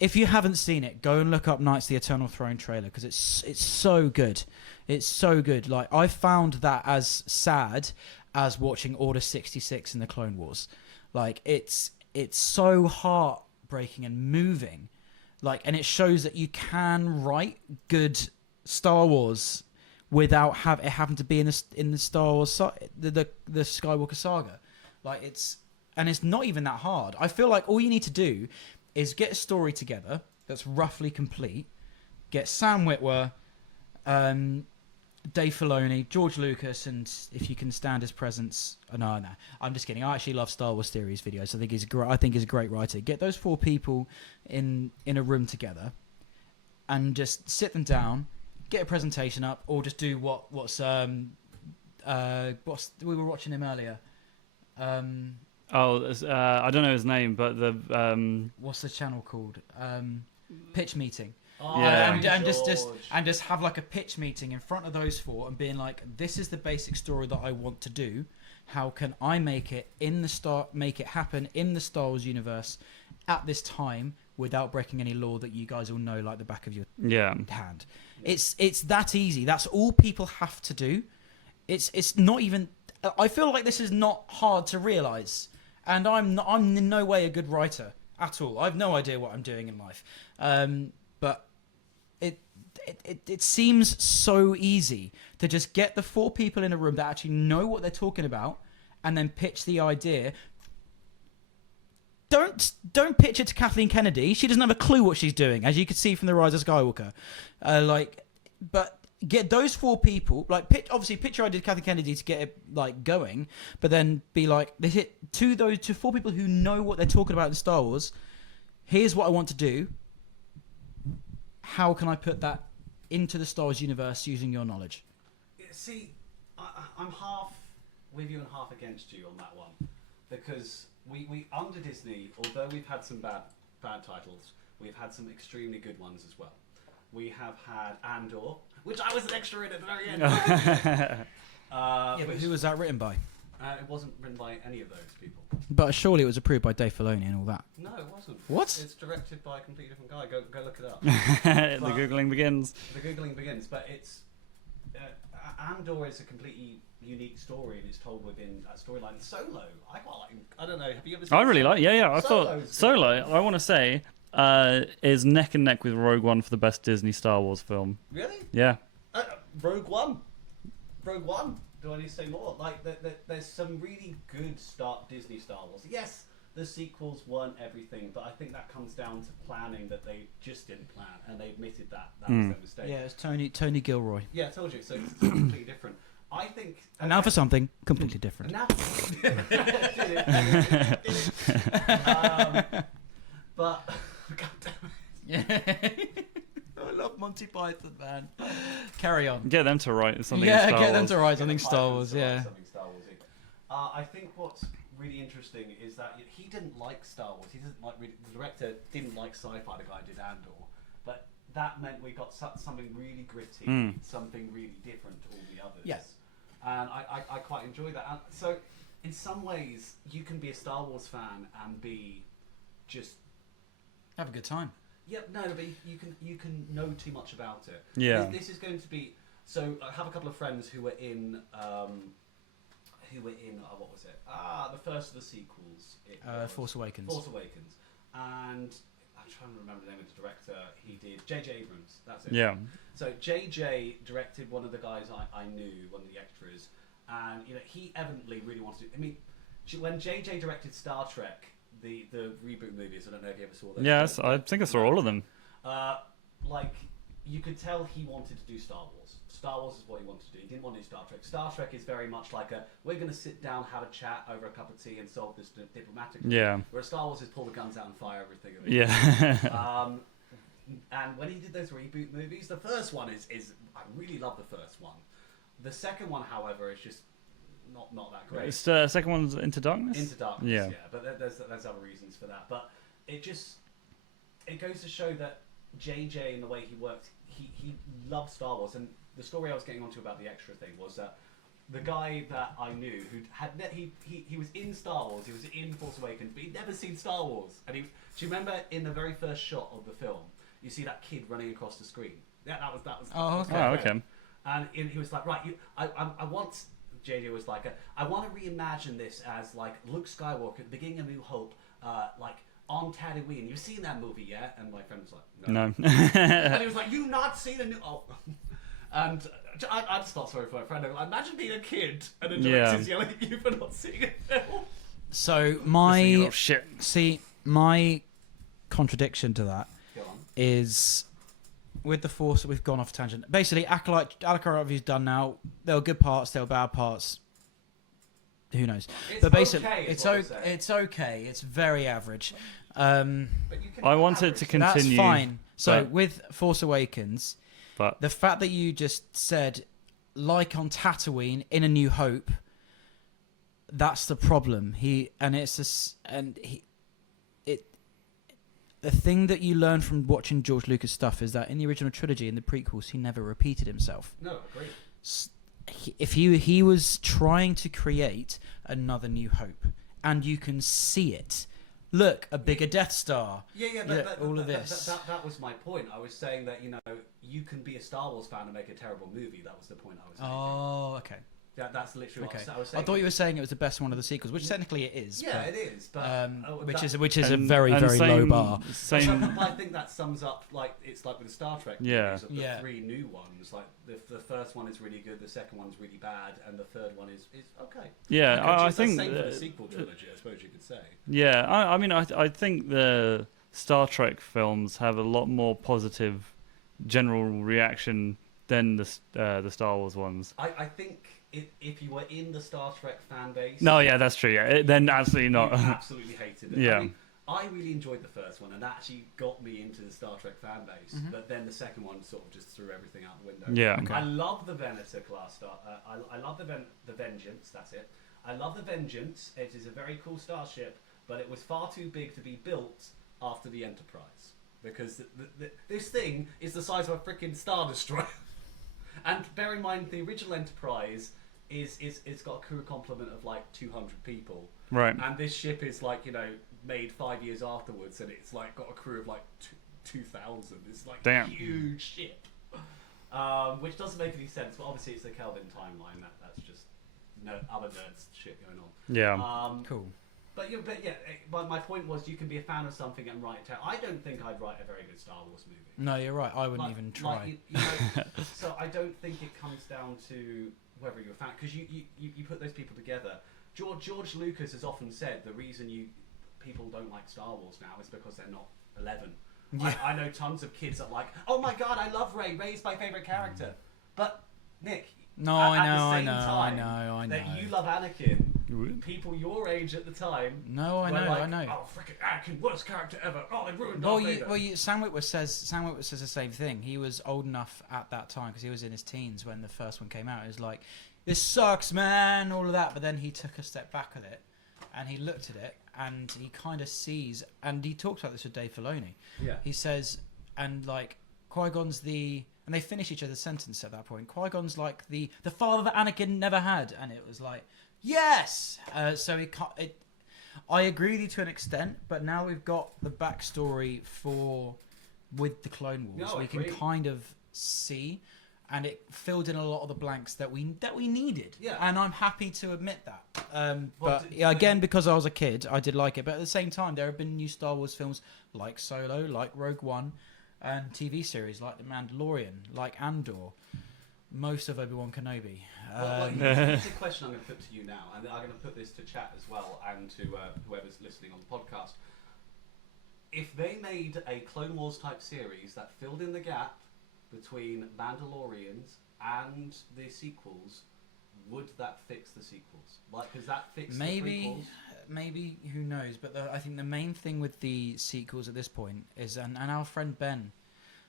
If you haven't seen it, go and look up Knights of the Eternal Throne trailer, because it's so good. It's so good. Like, I found that as sad as watching Order 66 in the Clone Wars. Like, it's so heartbreaking and moving. Like, and it shows that you can write good Star Wars without it having to be in the Star Wars the Skywalker saga. Like, it's not even that hard. I feel like all you need to do is get a story together that's roughly complete. Get Sam Witwer, Dave Filoni, George Lucas, and if you can stand his presence, no, I'm just kidding. I actually love Star Wars theories videos. I think he's a great writer. Get those 4 people in a room together, and just sit them down, get a presentation up, or just do what's we were watching him earlier. I don't know his name, but what's the channel called? Pitch meeting. Yeah. And just have like a pitch meeting in front of those 4 and being like, this is the basic story that I want to do. How can I make it happen in the Star Wars universe at this time without breaking any law that you guys all know like the back of your hand? It's that easy. That's all people have to do. It's not even. I feel like this is not hard to realize, and I'm in no way a good writer at all. I have no idea what I'm doing in life, but it seems so easy to just get the 4 people in a room that actually know what they're talking about, and then pitch the idea. Don't pitch it to Kathleen Kennedy. She doesn't have a clue what she's doing, as you could see from The Rise of Skywalker. But get those 4 people, obviously pitch your idea to Kathleen Kennedy to get it going, but then be like, they hit to 4 people who know what they're talking about in Star Wars. Here's what I want to do. How can I put that into the Star Wars universe using your knowledge? See, I'm half with you and half against you on that one, because we under Disney, although we've had some bad titles, we've had some extremely good ones as well. We have had Andor, which I was an extra in at the very end. But who was that written by? It wasn't written by any of those people. But surely it was approved by Dave Filoni and all that. No, it wasn't. What? It's directed by a completely different guy. Go look it up. The Googling begins. The Googling begins, but it's Andor is a completely unique story, and it's told within a storyline. Solo, I quite like. I don't know. Have you ever seen? I really like. Yeah. I Solo's thought Solo. I want to say is neck and neck with Rogue One for the best Disney Star Wars film. Really? Yeah. Rogue One. Rogue One. Do I need to say more? Like, there's some really good Disney Star Wars. Yes, the sequels weren't everything, but I think that comes down to planning that they just didn't plan, and they admitted that was their mistake. Yeah, it's Tony Gilroy. Yeah, I told you. So it's completely different. I think. And now for something completely different. Now. But God damn it. I love Monty Python, man. Carry on. Get them to write something. Yeah, in Star get them Wars. to write something Star Wars. Yeah. Something Star Warsy. I think what's really interesting is that he didn't like Star Wars. He doesn't like the director didn't like sci-fi. The guy did Andor, but that meant we got something really gritty, something really different to all the others. Yes. And I quite enjoy that. And so, in some ways, you can be a Star Wars fan and be just Have a good time. Yep, no, but you can know too much about it. Yeah. This is going to be. So I have a couple of friends who were in. What was it? The first of the sequels. Force Awakens. Force Awakens, and I'm trying to remember the name of the director. He did J.J. Abrams. That's it. Yeah. So J.J. directed one of the guys I knew, one of the extras, and he evidently really wanted to. I mean, when J.J. directed Star Trek. The reboot movies. I don't know if you ever saw those. Yes, I think I saw all of them. Like you could tell he wanted to do Star Wars. Star Wars is what he wanted to do. He didn't want to do Star Trek. Star Trek is very much like we're going to sit down, have a chat over a cup of tea, and solve this diplomatically. Yeah. Whereas Star Wars is pull the guns out and fire everything. Yeah. And when he did those reboot movies, the first one is I really love the first one. The second one, however, is just not that great. The second one's Into Darkness? Into Darkness, Yeah. but there's other reasons for that. But it goes to show that JJ and the way he worked, he loved Star Wars. And the story I was getting onto about the extra thing was that the guy that I knew he was in Star Wars, he was in Force Awakens, but he'd never seen Star Wars. And do you remember in the very first shot of the film, you see that kid running across the screen? Yeah, that was. Oh, okay. Oh, okay. And he was like, right, I want. JJ was like, I want to reimagine this as like Luke Skywalker at the beginning of New Hope, like on Tatooine. You've seen that movie, yeah? And my friend was like, no. And he was like, you not seen a new? Oh. And I just felt sorry for my friend. Like, imagine being a kid and the director's yelling at you for not seeing a film. So my contradiction to that is. With the Force, we've gone off tangent. Basically, Acolyte Review's done now. There were good parts, there were bad parts. Who knows? But basically, it's okay. It's very average. I wanted to continue. That's fine. So with Force Awakens, but the fact that you just said, like on Tatooine in A New Hope, that's the problem. The thing that you learn from watching George Lucas stuff is that in the original trilogy, in the prequels, he never repeated himself. No, agreed. If he was trying to create another New Hope, and you can see it. Look, a bigger Death Star. All of this. That was my point. I was saying that you can be a Star Wars fan and make a terrible movie. That was the point I was making. Oh, okay. That's literally what I was saying. I thought you were saying it was the best one of the sequels, which technically it is. Yeah, it is, but which is a very low bar. But I think that sums up it's like with the Star Trek movies of the three new ones. Like the first one is really good, the second one's really bad, and the third one is okay. Yeah, I think the same for the sequel trilogy, I suppose you could say. Yeah, I mean, I think the Star Trek films have a lot more positive general reaction than the Star Wars ones. I think. If you were in the Star Trek fan base... No, yeah, that's true, yeah. Then absolutely not. You absolutely hated it. Yeah. I mean, I really enjoyed the first one, and that actually got me into the Star Trek fan base, but then the second one sort of just threw everything out the window. Yeah. Okay. I love the Venator class star. I love the Vengeance, that's it. I love the Vengeance. It is a very cool starship, but it was far too big to be built after the Enterprise. Because this thing is the size of a freaking Star Destroyer. And bear in mind, the original Enterprise... It's got a crew complement of like 200 people, right? And this ship is made 5 years afterwards, and it's like got a crew of like 2,000. It's like a huge ship, which doesn't make any sense. But obviously, it's the Kelvin timeline. That's just other nerds shit going on. Yeah, cool. But my point was, you can be a fan of something and write it out. I don't think I'd write a very good Star Wars movie. No, you're right. I wouldn't even try. So I don't think it comes down to whether you're a fan, because you put those people together. George Lucas has often said the reason people don't like Star Wars now is because they're not 11. Yeah. I know tons of kids that are like, oh my god, I love Rey. Rey's my favorite character. But Nick, no, I know. That you love Anakin. People your age at the time. No, I know. Oh, freaking Anakin, worst character ever. Oh, they ruined Darth Vader. Sam Witwer says the same thing. He was old enough at that time because he was in his teens when the first one came out. He was like, this sucks, man, all of that. But then he took a step back with it, and he looked at it, and he kind of sees, and he talks about this with Dave Filoni. Yeah. He says, and like Qui-Gon's and they finish each other's sentence at that point. Qui-Gon's like the father that Anakin never had, and it was like, yes. So I agree with you to an extent, but now we've got the backstory with the Clone Wars. We can kind of see, and it filled in a lot of the blanks that we needed. Yeah. And I'm happy to admit that. Again, because I was a kid, I did like it. But at the same time, there have been new Star Wars films like Solo, like Rogue One, and TV series like The Mandalorian, like Andor, most of Obi-Wan Kenobi. Here's a question I'm going to put to you now, and I'm going to put this to chat as well, and to whoever's listening on the podcast. If they made a Clone Wars type series that filled in the gap between Mandalorians and the sequels, would that fix the sequels? Like, does that fix the prequels? Maybe, who knows? But I think the main thing with the sequels at this point is, and our friend Ben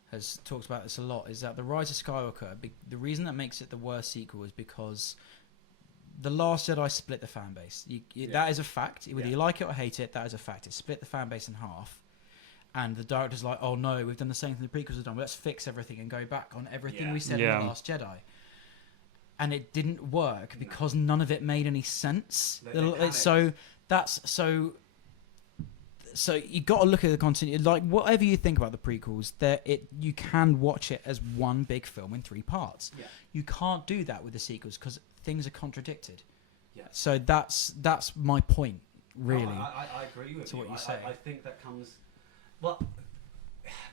has talked about this a lot, is that The Rise of Skywalker, the reason that makes it the worst sequel is because The Last Jedi split the fan base. That is a fact. Whether you like it or hate it, that is a fact. It split the fan base in half. And the director's like, oh no, we've done the same thing the prequels have done. Let's fix everything and go back on everything we said in The Last Jedi. And it didn't work because none of it made any sense. So you got to look at the content. Like, whatever you think about the prequels, you can watch it as one big film in 3 parts. Yeah. You can't do that with the sequels because things are contradicted. Yeah. So that's my point, really. I agree with you. What you say. I think that comes. Well,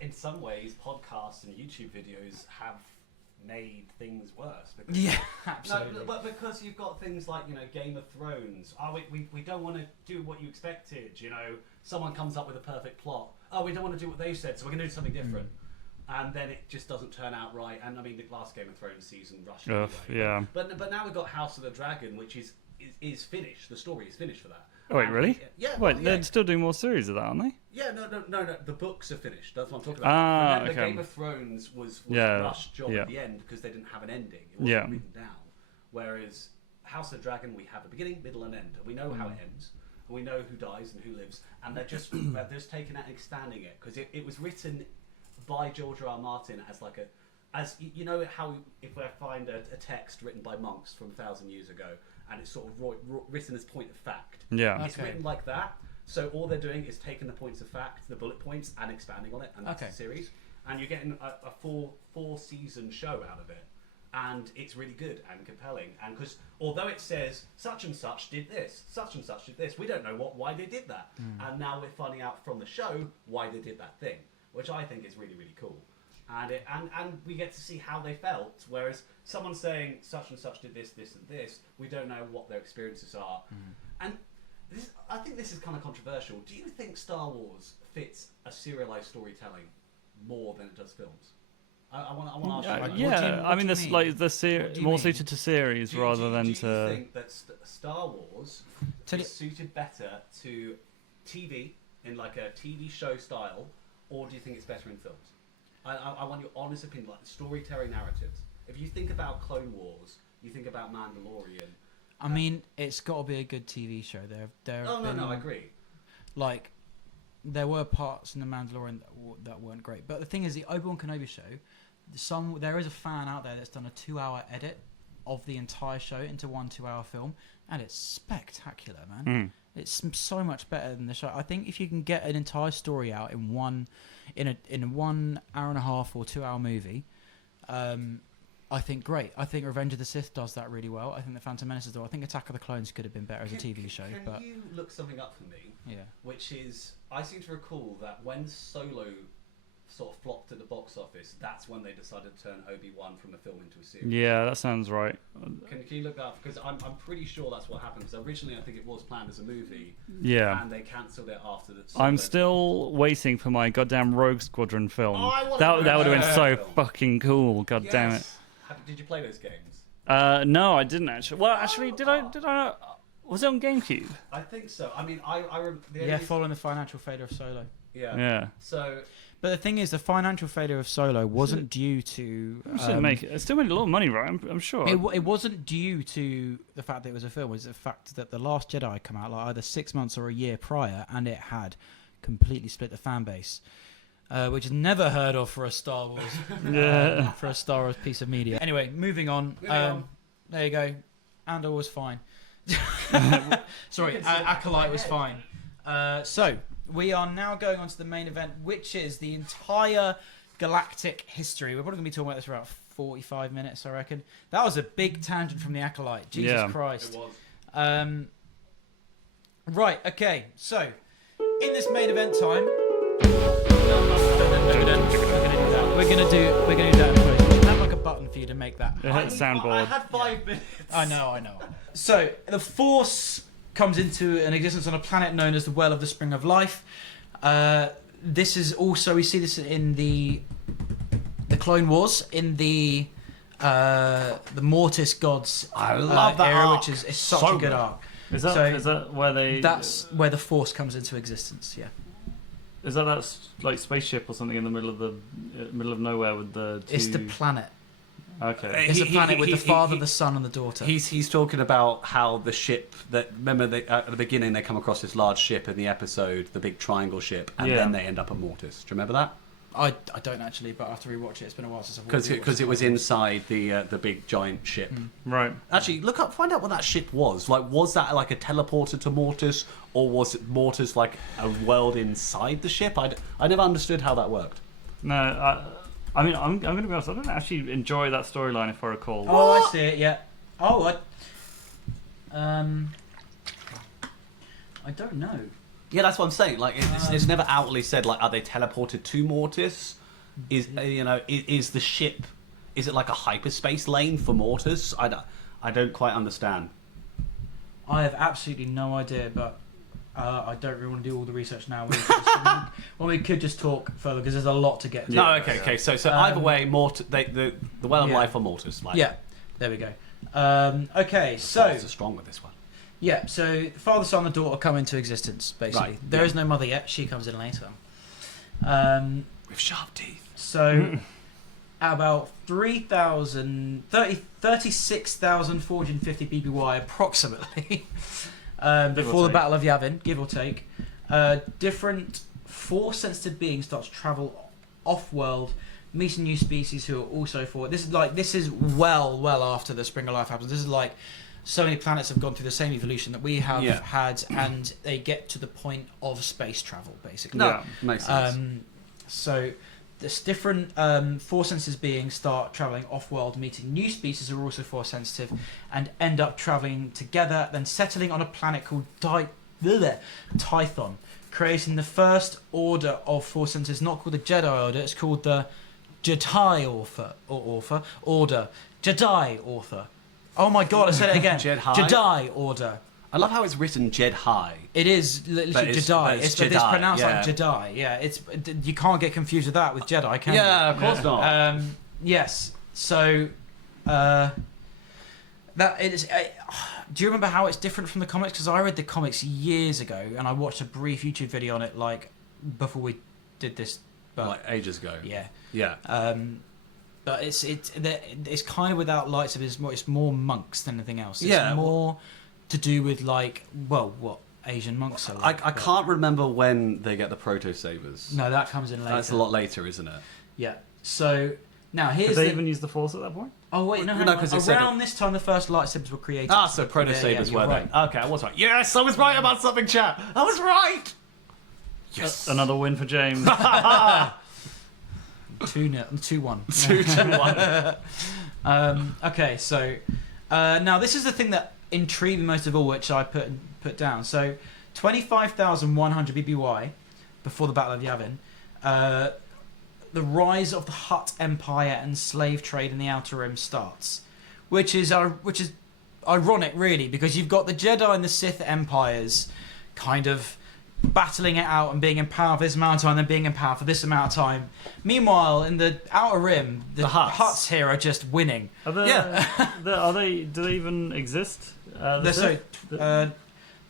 in some ways, podcasts and YouTube videos have made things worse. Because, absolutely. No, but because you've got things like, Game of Thrones. Oh, we don't want to do what you expected. Someone comes up with a perfect plot. Oh, we don't want to do what they said, so we're going to do something different. And then it just doesn't turn out right. And I mean, the last Game of Thrones season rushed anyway. Yeah. But now we've got House of the Dragon, which is finished. The story is finished for that. Oh, wait, really? Yeah. Wait, they're still doing more series of that, aren't they? Yeah, no. The books are finished. That's what I'm talking about. The okay. Game of Thrones was a rushed job at the end because they didn't have an ending. It wasn't written down. Whereas House of the Dragon, we have a beginning, middle, and end. And we know how it ends. And we know who dies and who lives. And they're just taking that and expanding it. Because it was written by George R. R. Martin as like as you know how if I find a text written by monks from 1,000 years ago, and it's sort of written as point of fact. Yeah. It's written like that. So all they're doing is taking the points of fact, the bullet points, and expanding on it, and that's the series. And you're getting a four-season show out of it. And it's really good and compelling. And because although it says such and such did this, such and such did this, we don't know why they did that. And now we're finding out from the show why they did that thing, which I think is really, really cool. And we get to see how they felt. Whereas someone saying such and such did this, this, and this, we don't know what their experiences are. And I think this is kind of controversial. Do you think Star Wars fits a serialized storytelling more than it does films? I want to ask you. I mean, this like more suited to series rather than to. Do you think that Star Wars is suited better to TV in like a TV show style, or do you think it's better in films? I want your honest opinion, like storytelling narratives. If you think about Clone Wars, you think about Mandalorian. I mean, it's got to be a good TV show. No, I agree. Like, there were parts in the Mandalorian that weren't great, but the thing is, the Obi-Wan Kenobi show, there is a fan out there that's done a 2-hour edit of the entire show into one 2-hour film, and it's spectacular, man. It's so much better than the show. I think if you can get an entire story out in a 1 hour and a half or 2 hour movie, I think great. I think Revenge of the Sith does that really well. I think the Phantom Menace does. I think Attack of the Clones could have been better as a TV show. Can you look something up for me? Yeah. Which is, I seem to recall that when Solo sort of flopped at the box office, that's when they decided to turn Obi-Wan from a film into a series. Yeah, that sounds right. Can you look that up? Because I'm pretty sure that's what happened. Because originally I think it was planned as a movie. Yeah. And they cancelled it after the. I'm still waiting for my goddamn Rogue Squadron film. Oh, I want that would have been so film. fucking cool. God damn it. Did you play those games? No, I didn't actually. Well, actually, did I? Was it on GameCube? I think so. I mean, I Following the financial failure of Solo. Yeah. Yeah. So. But the thing is, the financial failure of Solo wasn't due to. It still made a lot of money, right? I'm sure. It wasn't due to the fact that it was a film. It was the fact that The Last Jedi come out like either 6 months or a year prior, and it had completely split the fan base, which is never heard of for a Star Wars. For a Star Wars piece of media. Anyway, moving on. There you go. Andor was fine. Sorry, Acolyte was fine. So we are now going on to the main event, which is the entire galactic history. We're probably going to be talking about this for about 45 minutes, I reckon. That was a big tangent from the Acolyte. Jesus Christ. It was. Right, okay. So, in this main event time, we're gonna do that in post. We have like a button for you to make that. Soundboard. I had 5 minutes. I know. So the Force comes into an existence on a planet known as the Well of the Spring of Life. This is also, we see this in the Clone Wars, in the Mortis gods I love that era, arc. which is such So a good arc. Is that where they? That's where the Force comes into existence. Yeah. Is that like spaceship or something in the middle of nowhere with the? Two... It's the planet. Okay. It's a planet with the father, the son, and the daughter. He's talking about how the ship that, remember at the beginning they come across this large ship in the episode, the big triangle ship, and then they end up at Mortis. Do you remember that? I don't actually, but I have to rewatch it. It's been a while since I've watched it. Because it was inside the big giant ship. Right. Actually, find out what that ship was. Like, was that like a teleporter to Mortis, or was it Mortis like a world inside the ship? I never understood how that worked. No, I mean, I'm going to be honest. I don't actually enjoy that storyline, if I recall. Oh, I see it. Yeah. Oh, I don't know. Yeah, that's what I'm saying. Like, it's never outwardly said. Like, are they teleported to Mortis? Is the ship? Is it like a hyperspace lane for Mortis? I don't quite understand. I have absolutely no idea, but I don't really want to do all the research now. We could just talk further because there's a lot to get to. No, okay. So either way, the Well of Life or Mortis. Like, yeah, there we go. Okay, so Force is strong with this one. Yeah, so father, son, and daughter come into existence. Basically, Right, there is no mother yet. She comes in later. With sharp teeth. So, at about 36,450 BBY approximately, before the Battle of Yavin, give or take, different Force-sensitive beings start to travel off-world, meeting new species who are also for. This is well after the Spring of Life happens. This is like so many planets have gone through the same evolution that we have had, and they get to the point of space travel, basically. No, makes sense. So this different Force-sensitive beings start traveling off-world, meeting new species who are also Force-sensitive, and end up traveling together, then settling on a planet called Tython, creating the first order of Force-sensitives, not called the Jedi Order, it's called the Jedi Order. Jedi Order. Oh my god, I said it again. Jedi Order. I love how it's written Jedi. It is literally Jedi. It's pronounced like Jedi. Yeah, you can't get confused with that with Jedi, can you? Yeah, of course not. Yes. So that it is. Do you remember how it's different from the comics? Because I read the comics years ago, and I watched a brief YouTube video on it, like before we did this. But, like ages ago. Yeah. Yeah. But it's kind of without lights of it's more monks than anything else. It's more to do with like what Asian monks are like. I can't remember when they get the proto sabers. No, that comes in later. That's a lot later, isn't it? Yeah. So now here's. Did they even use the Force at that point? Oh wait, no, because around this time the first lightsabers were created. So proto sabers were right. then. Okay, I was right. Yes, I was right about something, chat. I was right. Yes. Another win for James. 2-1. 2-1. Okay, so now this is the thing that intrigued me most of all, which I put down. So 25,100 BBY before the Battle of Yavin. The rise of the Hutt Empire and slave trade in the Outer Rim starts, which is ironic, really, because you've got the Jedi and the Sith empires kind of battling it out and being in power for this amount of time, and then being in power for this amount of time. Meanwhile, in the Outer Rim, the Hutts here are just winning. Are they? Do they even exist?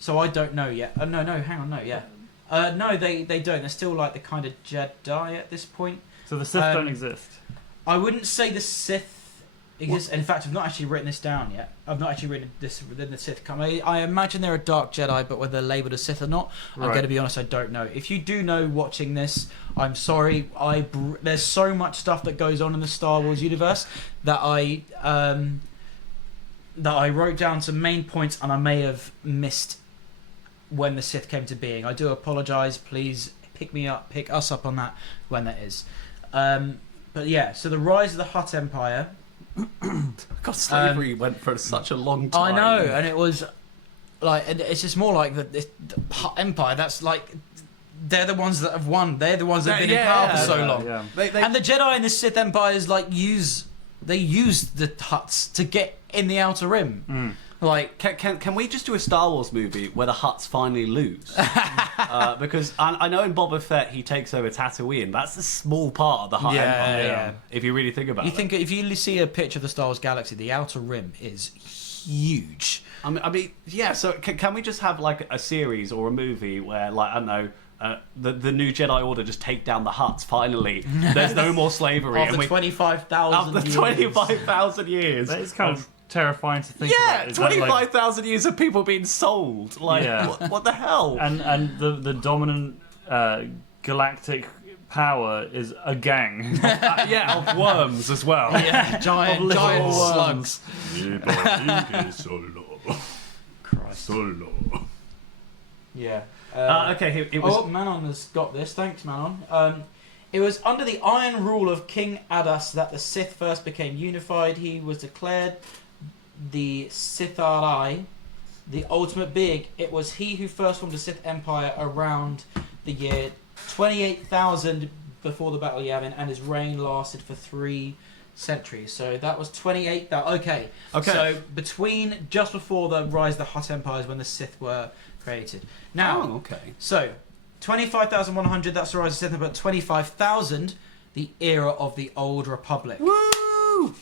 So I don't know yet. No, hang on, no, yeah. No, they don't. They're still like the kind of Jedi at this point. So the Sith don't exist? I wouldn't say the Sith exist. In fact, I've not actually written this down yet. I've not actually written this within the Sith. I imagine they're a dark Jedi, but whether they're labelled as Sith or not, I'm going to be honest, I don't know. If you do know watching this, I'm sorry. There's so much stuff that goes on in the Star Wars universe that I wrote down some main points, and I may have missed when the Sith came to being. I do apologise. Please pick us up on that when that is. But yeah, so the rise of the Hutt Empire. God, slavery went for such a long time. I know, and it was like, it's just more like the Hutt Empire. That's like, they're the ones that have won. They're the ones that have been in power for so long. Yeah. And the Jedi and the Sith empires use the Hutts to get in the Outer Rim. Like, can we just do a Star Wars movie where the Hutts finally lose? Because I know in Boba Fett he takes over Tatooine. That's a small part of the Hutt Empire. Yeah. If you really think about it. If you see a picture of the Star Wars galaxy, the Outer Rim is huge. I mean, yeah. So can we just have like a series or a movie where, like, I don't know, the new Jedi Order just take down the Hutts finally? There's no more slavery. After 25,000 years. After 25,000 years. That is kind of terrifying to think about. 25,000 years of people being sold. Like, what the hell? And the dominant galactic power is a gang. Of worms as well. Yeah, giant slugs. Christ. Yeah. Okay, it was... Oh, Manon has got this. Thanks, Manon. It was under the iron rule of King Adas that the Sith first became unified. He was declared the Sitharai, the ultimate being. It was he who first formed the Sith Empire around the year 28,000 before the Battle of Yavin, and his reign lasted for 3 centuries. So that was 28,000. Okay. So just before the rise of the Hutt Empire is when the Sith were created. Now, so 25,100, that's the rise of the Sith, but 25,000, the era of the Old Republic. Woo!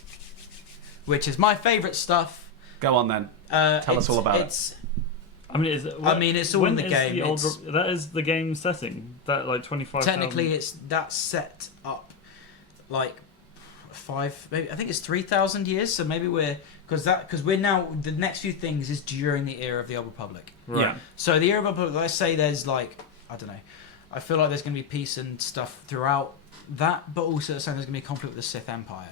Which is my favourite stuff. Go on then. Tell us all about it. It's all in the game. That is the game setting. That, like, 25,000. Technically, that's set up like 5. Maybe I think it's 3,000 years. So maybe because we're now, the next few things is during the era of the Old Republic. Right. Yeah. So the era of the Republic, let's say there's like, I don't know. I feel like there's going to be peace and stuff throughout that, but also at the same time there's going to be conflict with the Sith Empire.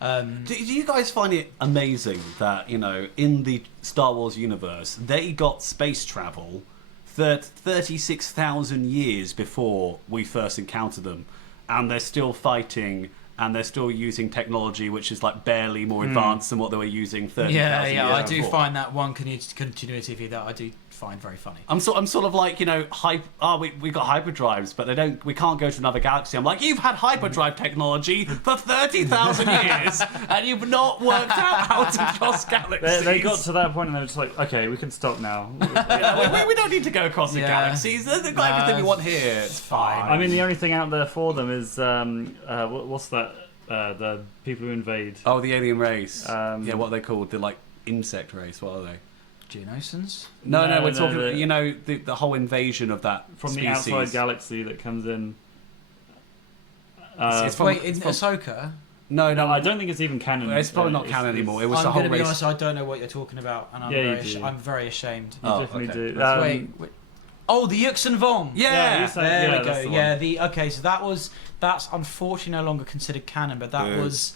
Do you guys find it amazing that, in the Star Wars universe, they got space travel 36,000 years before we first encountered them, and they're still fighting, and they're still using technology which is like barely more advanced than what they were using 30,000 years before? I do find that one continuity view that I do find very funny. I'm sort of like, we got hyperdrives, but we can't go to another galaxy. I'm like, you've had hyperdrive technology for 30,000 years, and you've not worked out how to cross galaxies. They got to that point and they were just like, okay, we can stop now. we don't need to go across the galaxies. They've got everything we want here. It's fine. I mean, the only thing out there for them is what's that? The people who invade. Oh, the alien race. What are they called? The insect race. What are they? Geonosins? No, we're talking. The whole invasion of that from species. the outside galaxy that comes in. Ahsoka? No, I don't think it's even canon. It's probably not canon anymore. It was the whole race. I'm going to be honest, I don't know what you're talking about, and I'm very ashamed. You definitely do. Wait. Oh, the Yuxin Vom. Yeah, there we go. Yeah, so that's unfortunately no longer considered canon, but that was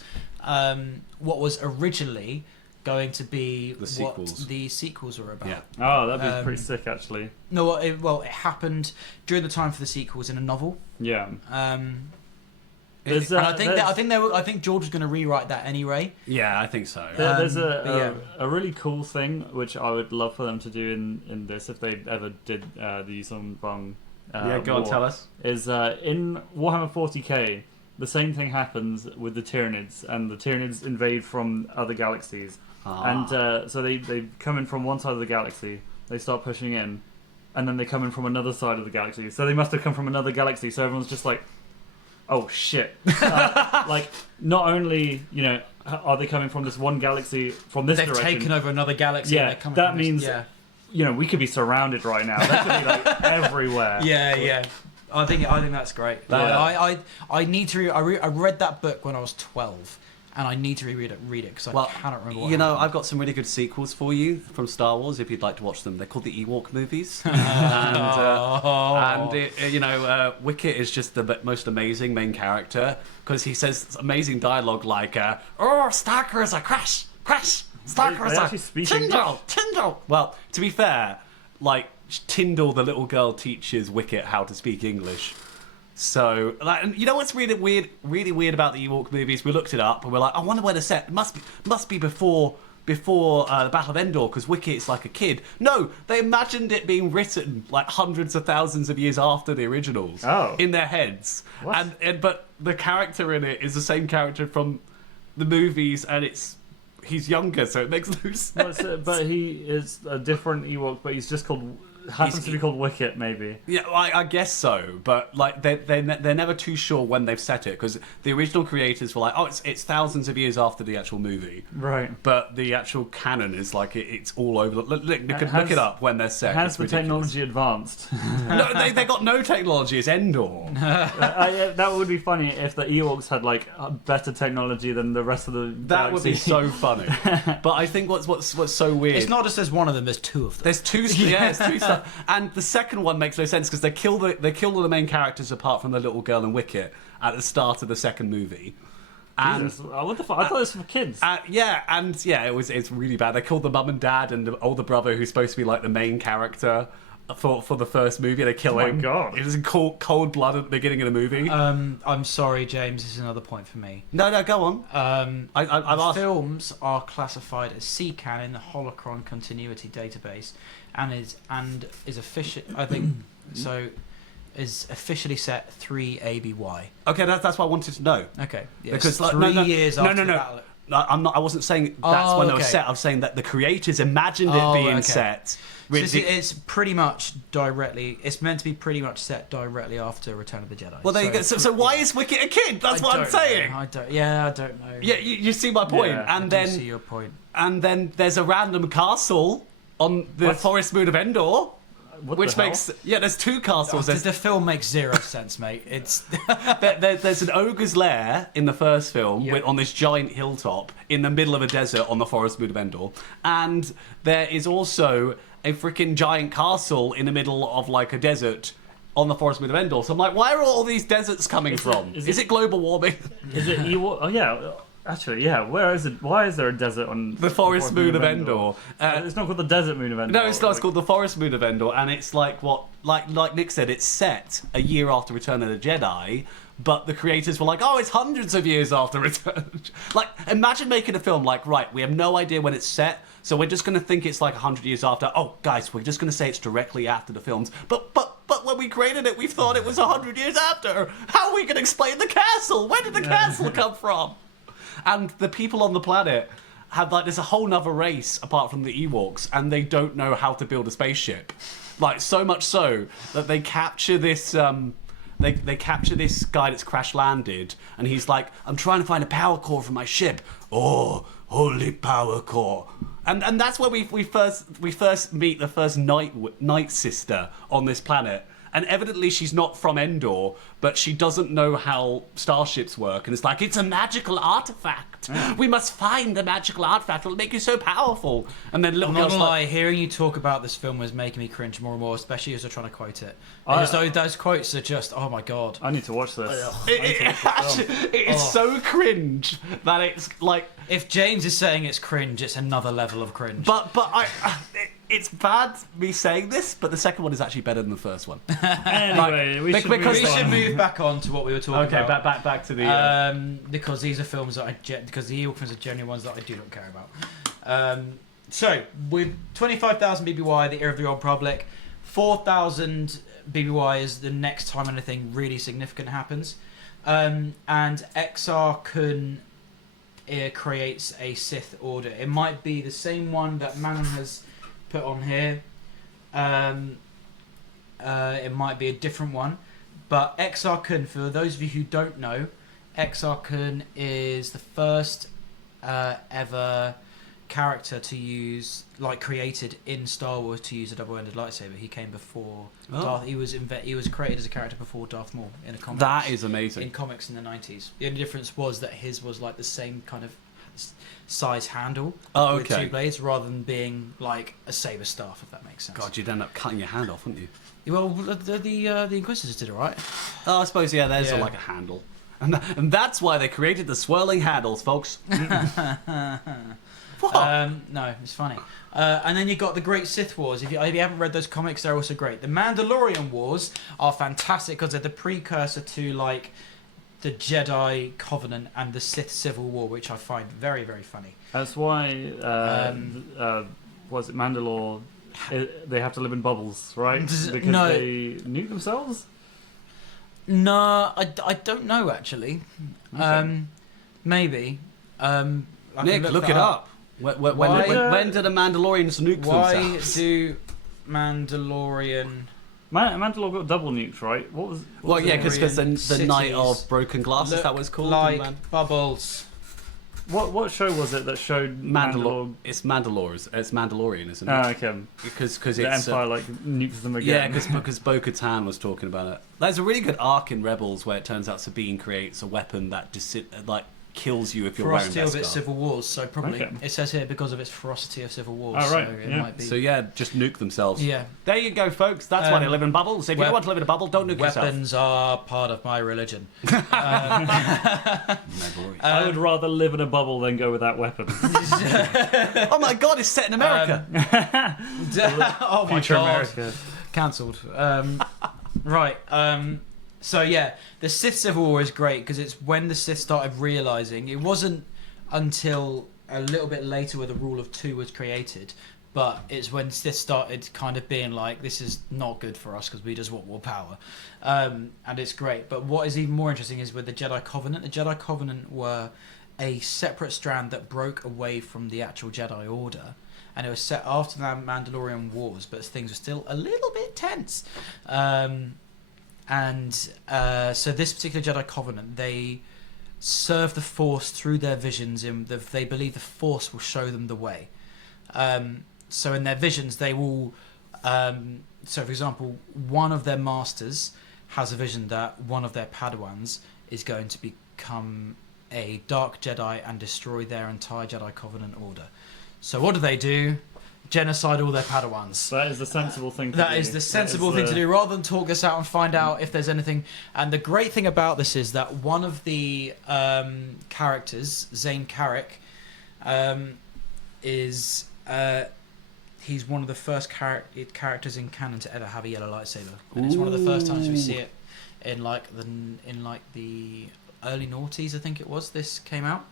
what was originally going to be what the sequels were about. Yeah. Oh, that'd be pretty sick, actually. No, it happened during the time for the sequels in a novel. Yeah. There's, And I think George was going to rewrite that anyway. Yeah, I think so. There's yeah. a really cool thing which I would love for them to do in this if they ever did the Yusong Bong. Yeah, go on, tell us. Is in Warhammer 40k, the same thing happens with the Tyranids, and the Tyranids invade from other galaxies. And so they come in from one side of the galaxy, they start pushing in, and then they come in from another side of the galaxy. So they must have come from another galaxy, so everyone's just like, oh shit. Like, not only, are they coming from this one galaxy, from this direction. They've taken over another galaxy. Yeah, and they're coming that from means, this, we could be surrounded right now. That could be, like, everywhere. Yeah. I think that's great. Yeah. I need to I read that book when I was 12. And I need to read it because I cannot remember what happened. I've got some really good sequels for you from Star Wars if you'd like to watch them. They're called the Ewok movies. Wicket is just the most amazing main character because he says amazing dialogue like, Starkers are crash, Starkers are Tyndall. Well, to be fair, like, Tyndall, the little girl, teaches Wicket how to speak English. So, like, you know what's really weird about the Ewok movies? We looked it up and we're like, I wonder where they're set. It must be before the Battle of Endor because Wicket's like a kid. No, they imagined it being written like hundreds of thousands of years after the originals in their heads. What? But the character in it is the same character from the movies, and he's younger, so it makes no sense. But he is a different Ewok, but he's just happens to be called Wicket, maybe. Yeah, I guess so, but like they're never too sure when they've set it because the original creators were like, oh, it's thousands of years after the actual movie, right? But the actual canon is like it's all over. Look it up when they're set. Has the technology advanced? No, they got no technology. It's Endor. That would be funny if the Ewoks had like better technology than the rest of the. That would be so funny. But I think what's so weird. It's not just there's one of them. There's two of them. There's two. Yeah, there's two stuff. And the second one makes no sense because they kill all the main characters apart from the little girl and Wicket at the start of the second movie. And what the fuck? I thought it was for kids. It's really bad. They killed the mum and dad and the older brother who's supposed to be like the main character for the first movie. They kill him. Oh my god! It was in cold blood at the beginning of the movie. I'm sorry, James. This is another point for me. No, go on. The films are classified as C canon, the Holocron Continuity Database, and is official. I think so. Is officially set 3 ABY. Okay, that's what I wanted to know. Okay, yes. Because like, 3 years after the battle. No, I'm not. I wasn't saying that's when it was set. I was saying that the creators imagined it being set. It's pretty much directly. It's meant to be pretty much set directly after Return of the Jedi. Well, there you go. So why is Wicket a kid? That's what I'm saying. I don't know. Yeah, you see my point. Yeah, and I then see your point. And then there's a random castle on the forest moon of Endor. Which makes there's two castles. The film makes zero sense, mate. It's there's an ogre's lair in the first film on this giant hilltop in the middle of a desert on the forest moon of Endor, and there is also a freaking giant castle in the middle of like a desert on the forest moon of Endor. So I'm like, why are all these deserts coming from? Is it global warming? Is it Ewok? Oh yeah. Actually, yeah. Where is it? Why is there a desert on the forest moon of Endor? It's not called the desert moon of Endor. No, it's not. It's called the forest moon of Endor, and it's like like Nick said, it's set a year after Return of the Jedi. But the creators were like, oh, it's hundreds of years after Return. Like, imagine making a film like, right, we have no idea when it's set, so we're just going to think it's like 100 years after. Oh, guys, we're just going to say it's directly after the films. But when we created it, we thought it was 100 years after. How are we going to explain the castle? Where did the castle come from? And the people on the planet have like there's a whole nother race apart from the Ewoks, and they don't know how to build a spaceship. Like so much so that they capture this they capture this guy that's crash landed, and he's like, I'm trying to find a power core for my ship. Oh, holy power core. And that's where we first meet the first night sister on this planet. And evidently she's not from Endor, but she doesn't know how starships work. And it's like, it's a magical artifact. We must find the magical artifact. It'll make you so powerful. And then little girl's like, hearing you talk about this film was making me cringe more and more, especially as you're trying to quote it. So those quotes are just, oh my god. I need to watch this. It is so cringe that it's like... If James is saying it's cringe, it's another level of cringe. But it's bad me saying this, but the second one is actually better than the first one. Anyway, we should because We move should on. move back on to what we were talking Okay, about. back to the. Because these are films that because the Ewok films are genuine ones that I do not care about. So with 25,000 BBY, the Era of the Old Republic, 4,000 BBY is the next time anything really significant happens, and XR Kun creates a Sith Order. It might be the same one that Manon has put on here. It might be a different one, but XR Kun, for those of you who don't know, XR Kun is the first ever character to use, like, created in Star Wars to use a double-ended lightsaber. He came before Darth. He was created as a character before Darth Maul in a comic. That is amazing. In comics in the 90s. The only difference was that his was like the same kind of size handle with two blades, rather than being like a saber staff, if that makes sense. God, you'd end up cutting your hand off, wouldn't you? Well, the Inquisitors did it right. Oh, I suppose, yeah, there's Yeah. like a handle. And that's why they created the swirling handles, folks. What? No, it's funny. And then you've got the Great Sith Wars. If you haven't read those comics, they're also great. The Mandalorian Wars are fantastic because they're the precursor to like the Jedi Covenant and the Sith Civil War, which I find very, very funny. That's why, was it Mandalore? They have to live in bubbles, right? Because No. they nuke themselves? No, I don't know actually. Okay. Maybe. I can Nick, look that it up. When did the Mandalorians nuke Why themselves? do Mandalorian? Mandalore got double nuked, right? What was? Well, yeah, because the cities Night of Broken Glass, is that what it's called? Like bubbles. What show was it that showed Mandalore. It's Mandalore. It's Mandalorian, isn't it? Ah, okay. Because The it's Empire like nukes them yeah, again. because Bo-Katan was talking about it. There's a really good arc in Rebels where it turns out Sabine creates a weapon that kills you if you're wearing Ferocity that of its scarf. civil wars, so probably Okay. it says here because of its ferocity of civil wars. Oh, right, So it yeah. might be. So yeah, just nuke themselves. Yeah, There you go, folks. That's why they live in bubbles. If you don't want to live in a bubble, don't nuke yourself. weapons are part of my religion. Mandalorian. I would rather live in a bubble than go without weapons. Oh my God, it's set in America. Oh my Future god, America. cancelled. Right. So yeah, the Sith Civil War is great because it's when the Sith started realizing. It wasn't until a little bit later where the Rule of Two was created, but it's when Sith started kind of being like, this is not good for us because we just want more power, and it's great. But what is even more interesting is with the Jedi Covenant. The Jedi Covenant were a separate strand that broke away from the actual Jedi Order. And it was set after the Mandalorian Wars, but things were still a little bit tense. So this particular Jedi Covenant, they serve the Force through their visions. They believe the Force will show them the way. So in their visions, they will... so for example, one of their masters has a vision that one of their Padawans is going to become a Dark Jedi and destroy their entire Jedi Covenant order. So what do? Genocide all their Padawans. That is the sensible thing to do. That is the sensible thing to do, rather than talk this out and find out if there's anything. And the great thing about this is that one of the characters, Zane Carrick, is he's one of the first characters in canon to ever have a yellow lightsaber, and it's one of the first times we see it in the early noughties, I think it was. This came out.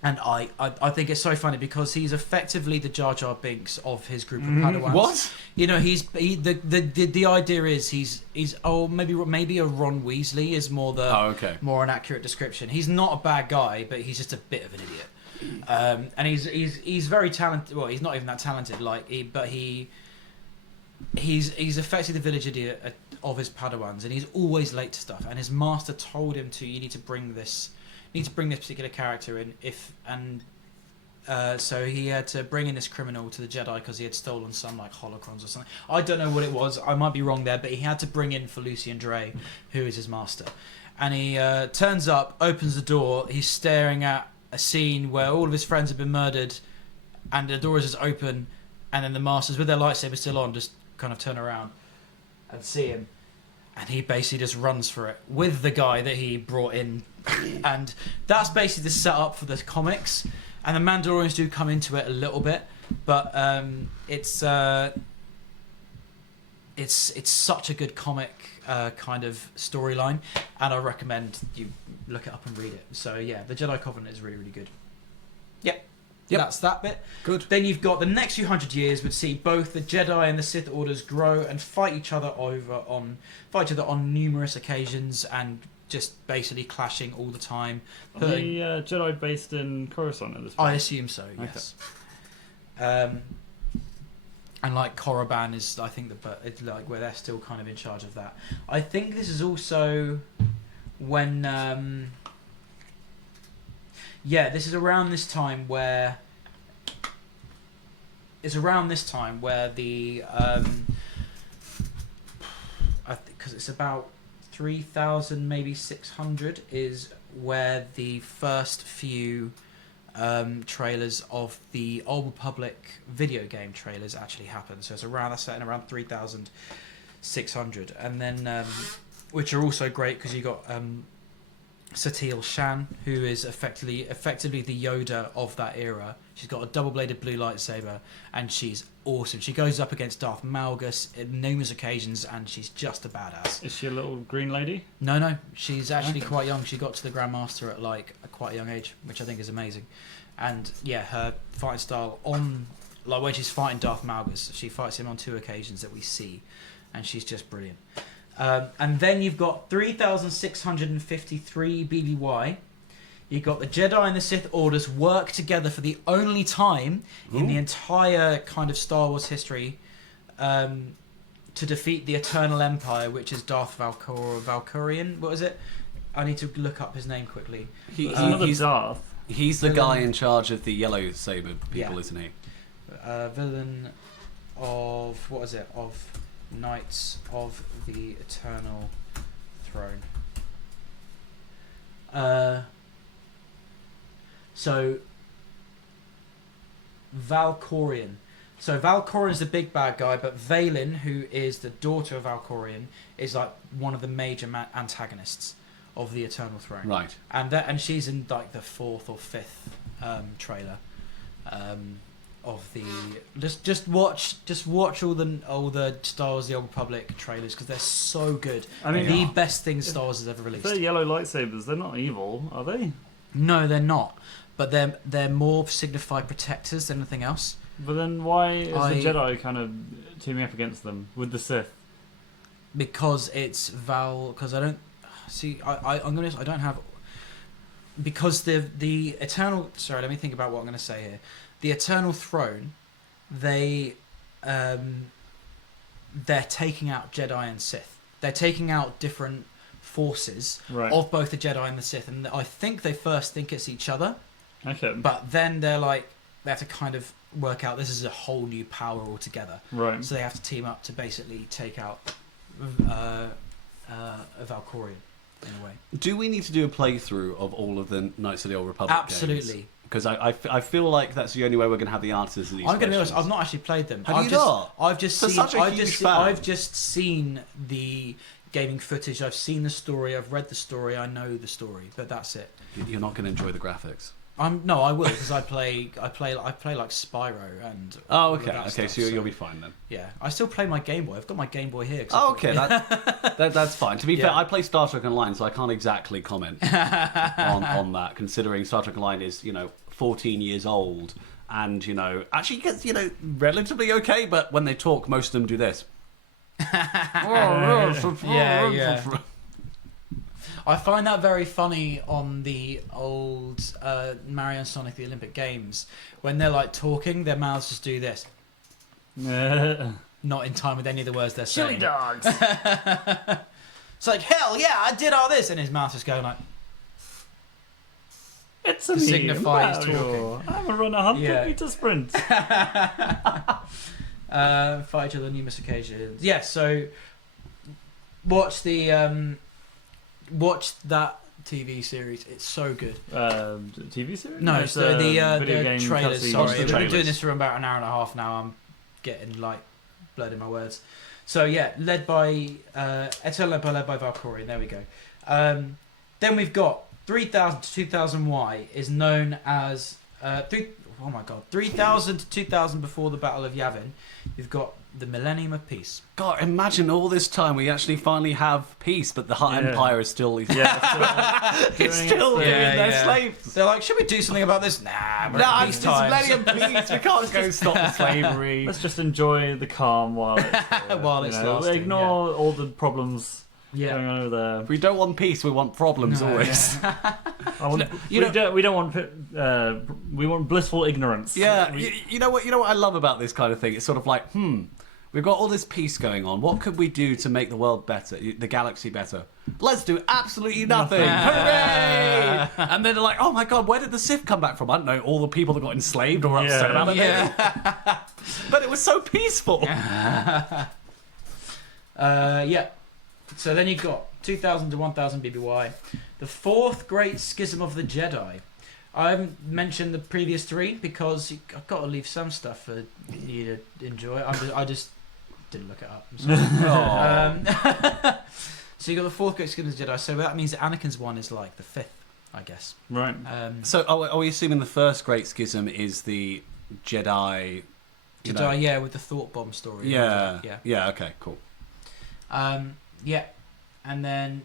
And I think it's so funny because he's effectively the Jar Jar Binks of his group of Padawans. What? You know, the idea is he's maybe a Ron Weasley is more more an accurate description. He's not a bad guy, but he's just a bit of an idiot. And he's very talented. Well, he's not even that talented. He's effectively the village idiot of his Padawans, and he's always late to stuff. And his master told him you need to bring this particular character in, so he had to bring in this criminal to the Jedi because he had stolen some like holocrons or something. I don't know what it was. I might be wrong there, but he had to bring in Felucian Dre, who is his master. And he turns up, opens the door. He's staring at a scene where all of his friends have been murdered, and the door is just open, and then the masters with their lightsaber still on just kind of turn around and see him. And he basically just runs for it with the guy that he brought in. And that's basically the setup for the comics. And the Mandalorians do come into it a little bit. but it's such a good comic kind of storyline, and I recommend you look it up and read it. So yeah, the Jedi Covenant is really, really good. Yep. That's that bit. Good. Then you've got the next few hundred years would see both the Jedi and the Sith orders grow and fight each other on numerous occasions, and just basically clashing all the time. Are the Jedi based in Coruscant at this point? I assume so. Yes. And like Korriban is, I think, it's like where they're still kind of in charge of that. I think this is also when, this is around this time where the because it's about 3,000, maybe 600 is where the first few trailers of the Old Republic video game trailers actually happen. So it's set in around 3,600, and then which are also great because you got Satele Shan, who is effectively the Yoda of that era. She's got a double-bladed blue lightsaber, and she's awesome. She goes up against Darth Malgus in numerous occasions, and she's just a badass. Is she a little green lady? No, she's actually quite young. She got to the Grandmaster at like quite a young age, which I think is amazing. And yeah, her fighting style when she's fighting Darth Malgus, she fights him on 2 occasions that we see, and she's just brilliant. And then you've got 3,653 BBY. You've got the Jedi and the Sith Orders work together for the only time in the entire kind of Star Wars history to defeat the Eternal Empire, which is Darth Valkyrian. What is it? I need to look up his name quickly. He's Darth. He's the guy in charge of the yellow saber people, Yeah. isn't he? Villain of what is it? Of Knights of the Eternal Throne. So Valkorion. So Valkorion is the big bad guy, but Vaylin, who is the daughter of Valkorion, is like one of the major antagonists of the Eternal Throne. Right. And she's in like the 4th or 5th trailer of the just watch all the Star Wars: The Old Republic trailers, because they're so good. I mean, the best thing Star Wars has ever released. They're yellow lightsabers. They're not evil, are they? No, they're not. But they're more signify protectors than anything else. But then why is the Jedi kind of teaming up against them with the Sith? Because it's because I don't see. I'm gonna. I don't have. Because the Eternal. Sorry, let me think about what I'm going to say here. The Eternal Throne, they're taking out Jedi and Sith. They're taking out different forces of both the Jedi and the Sith, and I think they first think it's each other. Okay. But then they have to kind of work out this is a whole new power altogether. Right. So they have to team up to basically take out a Valkorion in a way. Do we need to do a playthrough of all of the Knights of the Old Republic Absolutely. games? Because I feel like that's the only way we're going to have the answers to these I'm going to be questions. honest, I've not actually played them. Have you not? I've just For seen. such a huge fan. I've just seen the gaming footage. I've seen the story. I've read the story. I know the story, but that's it. You're not going to enjoy the graphics. No, I will, because I play like Spyro and. Oh, all of okay. that Okay, stuff, so you'll be fine then. Yeah, I still play my Game Boy. I've got my Game Boy here. Oh, okay. That's fine. To be fair, Yeah. I play Star Trek Online, so I can't exactly comment on that, considering Star Trek Online is 14 years old, and actually gets relatively okay. But when they talk, most of them do this. Yeah. I find that very funny on the old Mario and Sonic the Olympic Games. When they're like talking, their mouths just do this. Not in time with any of the words they're saying. Chili dogs. It's like, hell yeah, I did all this, and his mouth just going like. It's a To signify he's Mario. I'm a runner, 100-meter sprint. Fight each other on numerous occasions. Yeah, so watch that TV series. It's so good. TV series? No, it's so the video game trailers. cutscene. Sorry, the we've been trailers. doing this for about an hour and a half now. I'm getting like blood in my words. So yeah, led by Eternal Empire, led by Valkyrie. There we go. Then we've got 3000 to 2000Y is known as oh my god, 3000 to 2000 before the Battle of Yavin, you've got the Millennium of Peace. God, imagine all this time we actually finally have peace, but the Hutt Yeah. Empire is still... Yeah, it's still doing doing its their yeah. slaves. They're like, should we do something about this? Nah, we're Nah, at it's peace just times. Millennium Peace. We can't go stop the slavery. Let's just enjoy the calm while it's While it's lasting, Ignore all the problems going Yeah. on over there. We don't want peace, we want problems No, always. We want blissful ignorance. Yeah, you know what I love about this kind of thing? It's sort of like, we've got all this peace going on. What could we do to make the world better, the galaxy better? Let's do absolutely nothing. Hooray! And then they're like, oh my god, where did the Sith come back from? I don't know, all the people that got enslaved or upset about it. Yeah. But it was so peaceful. Yeah. So then you've got 2000 to 1000 BBY, the fourth great schism of the Jedi. I haven't mentioned the previous three because I've got to leave some stuff for you to enjoy. I just didn't look it up. I'm sorry. So you got the fourth great schism of the Jedi. So that means that Anakin's one is like the fifth, I guess. Right. So are we assuming the first great schism is the Jedi... you know- Jedi, yeah, with the thought bomb story. Yeah. Yeah. Yeah, okay, cool. Yeah, and then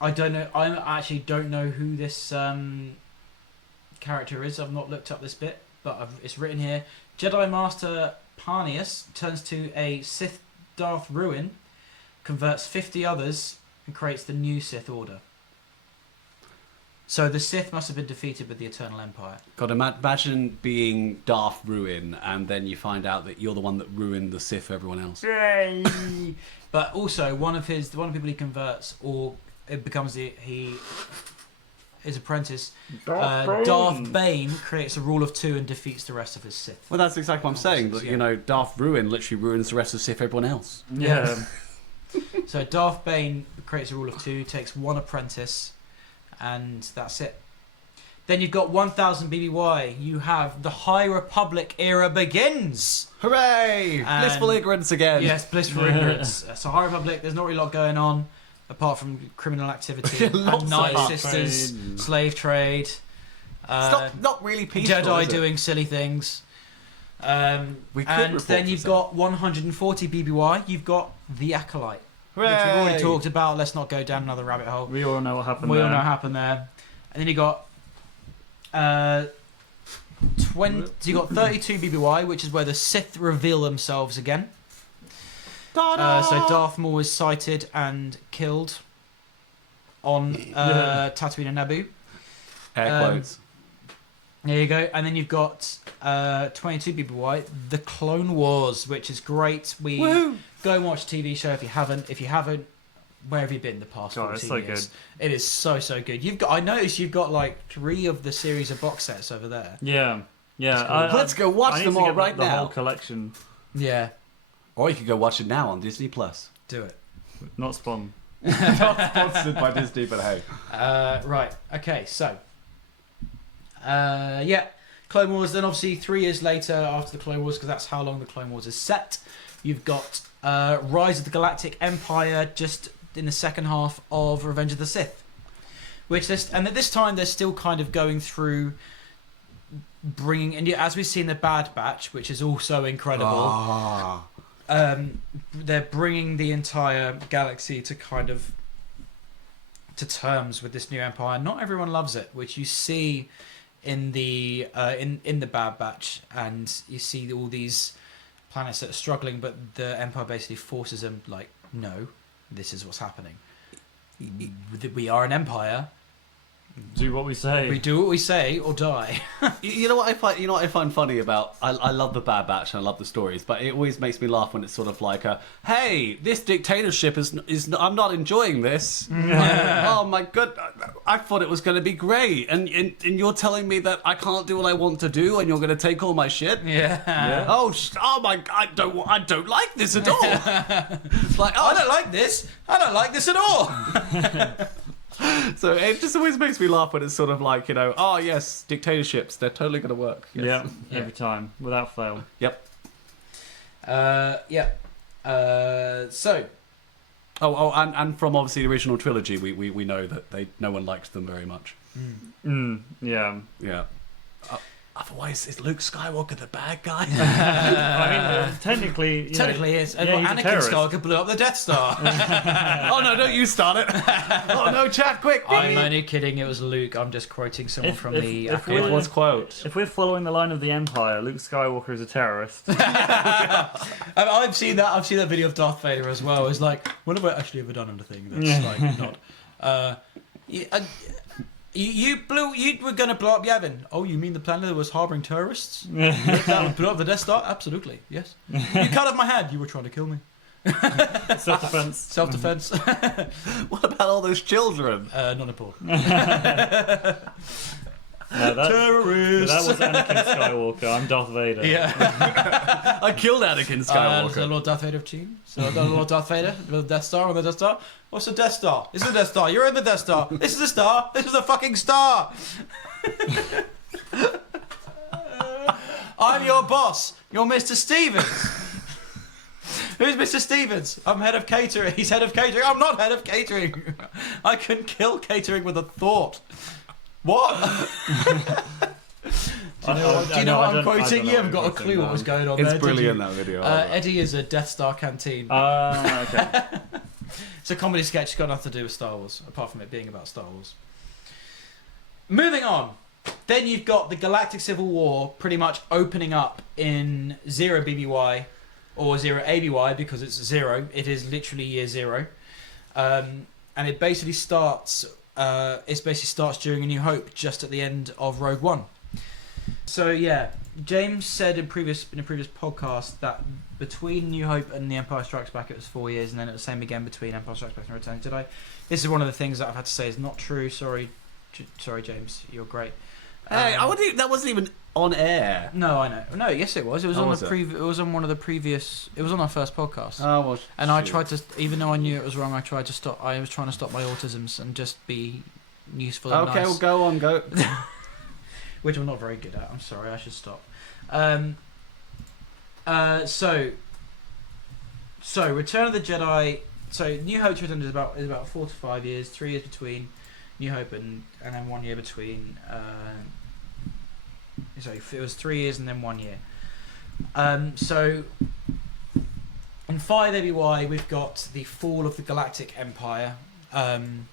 I don't know. I actually don't know who this character is. I've not looked up this bit, but it's written here. Jedi Master Parnius turns to a Sith Darth Ruin, converts 50 others, and creates the new Sith Order. So the Sith must have been defeated with the Eternal Empire. God, imagine being Darth Ruin and then you find out that you're the one that ruined the Sith for everyone else. Yay! But also one of the people he converts, or it becomes his apprentice, Darth Bane creates a rule of two and defeats the rest of his Sith. Well, that's exactly what I'm saying. That, you know, Darth Ruin literally ruins the rest of Sith for everyone else. Yeah. So Darth Bane creates a rule of two, takes one apprentice, and that's it. Then you've got 1000 BBY. You have the High Republic era begins. Hooray! And- Blissful ignorance again. Yes, blissful ignorance. So High Republic, there's not really a lot going on apart from criminal activity, Lots and of Night slave Sisters, trade. slave trade, It's not really peaceful. Jedi is it? doing silly things. We could And report then you've to got 140 BBY. You've got the Acolyte, which we've Hooray! already talked about. Let's not go down another rabbit hole. We all know what happened We there. all know what happened there. And then you got 20. So you got 32 BBY, which is where the Sith reveal themselves again. So Darth Maul is sighted and killed on Tatooine and Naboo. Air quotes. There you go. And then you've got 22 BBY, The Clone Wars, which is great. Woohoo! Go and watch the TV show if you haven't. If you haven't, where have you been the past God, 14 it's so years? good. It is so good. I noticed you've got like 3 of the series of box sets over there. Yeah. Yeah. Cool. Let's go watch I need them to all get right the now. whole collection. Yeah, Or you could go watch it now on Disney Plus. do it. Not Spawn. Not sponsored by Disney, but hey. Right. Okay. So, yeah, Clone Wars. Then obviously 3 years later, after the Clone Wars, because that's how long the Clone Wars is set. You've got Rise of the Galactic Empire, just in the second half of Revenge of the Sith, and at this time they're still kind of going through bringing, and as we've seen the Bad Batch, which is also incredible. They're bringing the entire galaxy to terms with this new empire. Not everyone loves it, which you see in the in the Bad Batch, and you see all these planets that are struggling, but the empire basically forces them, like, no, this is what's happening. We are an empire. Do what we say. We do what we say or die. You know what I find? You know what I find funny about? I love the Bad Batch and I love the stories, but it always makes me laugh when it's sort of like hey, this dictatorship is I'm not enjoying this. Oh my god, I thought it was going to be great, and you're telling me that I can't do what I want to do, and you're going to take all my shit. Yeah. Oh my! I don't like this at all. It's like, I don't like this. I don't like this at all. So it just always makes me laugh when it's sort of like, oh yes, dictatorships, they're totally going to work. Yes. Yeah, Yeah. every time, without fail. Yep. Yeah. So. And from obviously the original trilogy, we know that no one liked them very much. Yeah. Yeah. otherwise, is Luke Skywalker the bad guy? I mean, technically, Technically, it's yeah, he's a Anakin terrorist. Skywalker blew up the Death Star. Oh no, don't you start it. Oh no, Chad, quick. I'm only kidding. It was Luke. I'm just quoting someone from the. if It was quote. If we're following the line of the Empire, Luke Skywalker is a terrorist. I've seen that. I've seen that video of Darth Vader as well. It's like, when have I actually ever done anything that's like not? You were going to blow up Yavin. Oh, you mean the planet that was harboring terrorists? That would blow up the Death Star? Absolutely, yes. You cut off my hand. You were trying to kill me. Self-defense. Self-defense. What about all those children? Not important. No, Terrorists. that was Anakin Skywalker. I'm Darth Vader. Yeah. I killed Anakin So Skywalker. Lord Darth Vader of Team. So Lord Darth Vader, the Death Star on the Death Star. What's the Death Star? This is the Death Star. You're in the Death Star. This is the star. This is the fucking star. I'm your boss. You're Mr. Stevens. Who's Mr. Stevens? I'm head of catering. He's head of catering. I'm not head of catering. I can kill catering with a thought. What? Do you know what I'm quoting? You haven't got a clue what was going on It's there. brilliant, that video. Eddie is a Death Star canteen. Okay. It's a comedy sketch. It's got nothing to do with Star Wars, apart from it being about Star Wars. Moving on. Then you've got the Galactic Civil War pretty much opening up in 0 BBY, or 0 ABY, because it's 0. It is literally year 0. And it basically starts... during A New Hope, just at the end of Rogue One. So yeah, James said in a previous podcast that between New Hope and The Empire Strikes Back it was 4 years, and then it was the same again between Empire Strikes Back and Return of the Jedi. This is one of the things that I've had to say is not true. Sorry, James, you're great. Hey, that wasn't even on air. No, I know. No, yes, it was. It was Oh, on was the It was on one of the previous. It was on our first podcast. Oh, well, And I tried to, even though I knew it was wrong, I was trying to stop my autisms and just be useful and Okay, nice. well, go on, go. Which I'm not very good at. I'm sorry, I should stop. So Return of the Jedi. So New Hope to Return is about 4 to 5 years, 3 years between New Hope and then 1 year between. Sorry, it was 3 years and then 1 year. So in 5 ABY we've got the fall of the Galactic Empire. And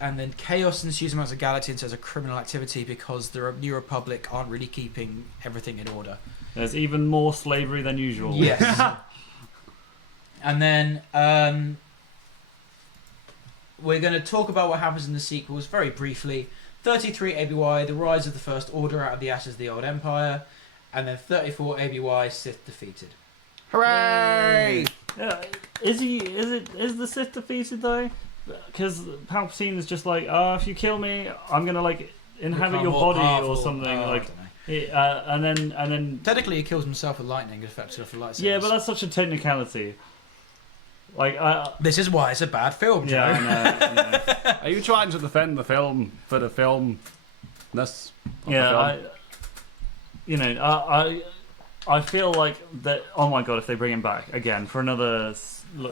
then chaos ensues amongst the galaxy in terms of criminal activity because the New Republic aren't really keeping everything in order. There's even more slavery than usual. Yes. And then we're going to talk about what happens in the sequels very briefly. 33 ABY, the rise of the First Order out of the ashes of the old Empire. And then 34 ABY, Sith defeated. Hooray! Yeah, is the Sith defeated though? Because Palpatine is just like, if you kill me, I'm gonna like inhabit your body or something. And then Technically, he kills himself with lightning, effective for lightsabers. yeah, but that's such a technicality. Like, this is why it's a bad film, Joe. yeah, I know. Are you trying to defend the film for the film? That's I feel like that. Oh my god, if they bring him back again for another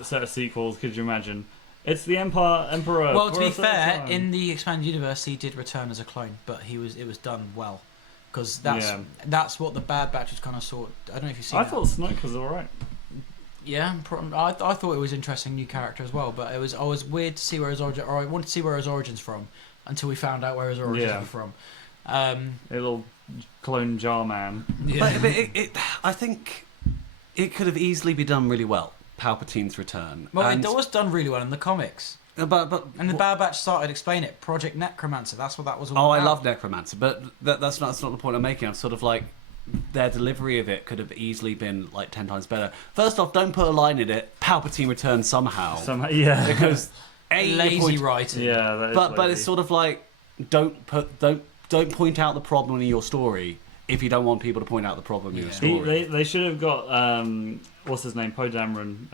set of sequels, could you imagine? It's the Emperor. Well, to for be a third fair, time. in the expanded universe, he did return as a clone, but it was done well, because that's what the Bad Batch was kind of sort. I don't know if you've seen. I thought Snoke was alright. Yeah, I thought it was interesting new character as well, but it was always weird to see where his origin, or I wanted to see where his origins from until we found out where his origins were from. A little clone jar man. Yeah. But I think it could have easily been done really well. Palpatine's return. Well, it was done really well in the comics. But And the Bad Batch started explaining it. Project Necromancer. That's what that was all Oh, about. I love Necromancer, but that's not the point I'm making. I'm sort of like their delivery of it could have easily been like 10 times better. First off, don't put a line in it. Palpatine returns somehow. Yeah. Because lazy writing. Yeah, that is but lazy. it's sort of like don't point out the problem in your story if you don't want people to point out the problem in your story. They should have got what's his name, Poe Dameron,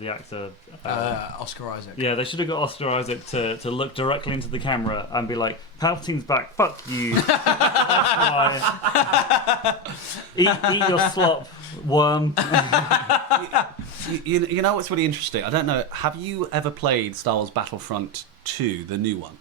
the actor. Oscar Isaac. Yeah, they should have got Oscar Isaac to look directly into the camera and be like, Palpatine's back, fuck you. That's why. Eat your slop, worm. You know what's really interesting? I don't know. Have you ever played Star Wars Battlefront 2, the new one?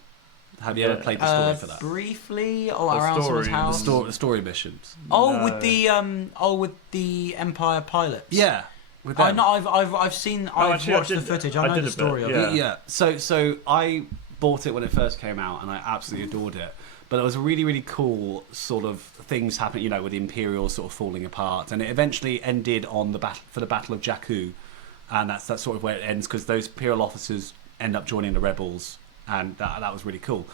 Have you ever played the story for that? Briefly, or The around someone's story. house. The story missions. Oh, No. with the Empire pilots. Yeah. With I them. know. I've seen. I've actually, I watched the did- footage. I I know did the a bit, story of yeah. it. Yeah. So I bought it when it first came out, and I absolutely adored it. But there was really, really cool sort of things happening, you know, with the Imperial sort of falling apart, and it eventually ended on the Battle of Jakku, and that's sort of where it ends because those Imperial officers end up joining the rebels, and that was really cool.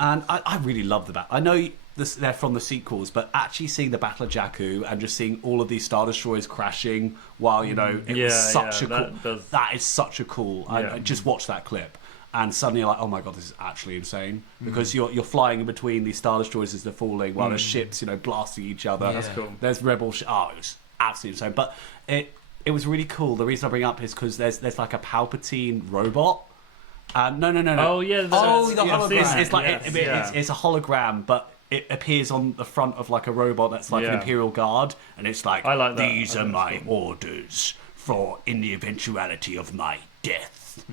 And I really love the battle. I know they're from the sequels, but actually seeing the Battle of Jakku and just seeing all of these Star Destroyers crashing while, you know, it was such a cool... That is such a cool... I just watched that clip. And suddenly you're like, oh my god, this is actually insane. Because you're flying in between these Star Destroyers as they're falling while there's ships, you know, blasting each other. Yeah. That's cool. There's rebel it was absolutely insane. But it was really cool. The reason I bring it up is because there's like a Palpatine robot. No. Oh yeah. the hologram. It's like Yes, it's a hologram, but it appears on the front of like a robot that's like an Imperial guard, and it's like, I like that. these are my orders for in the eventuality of my death.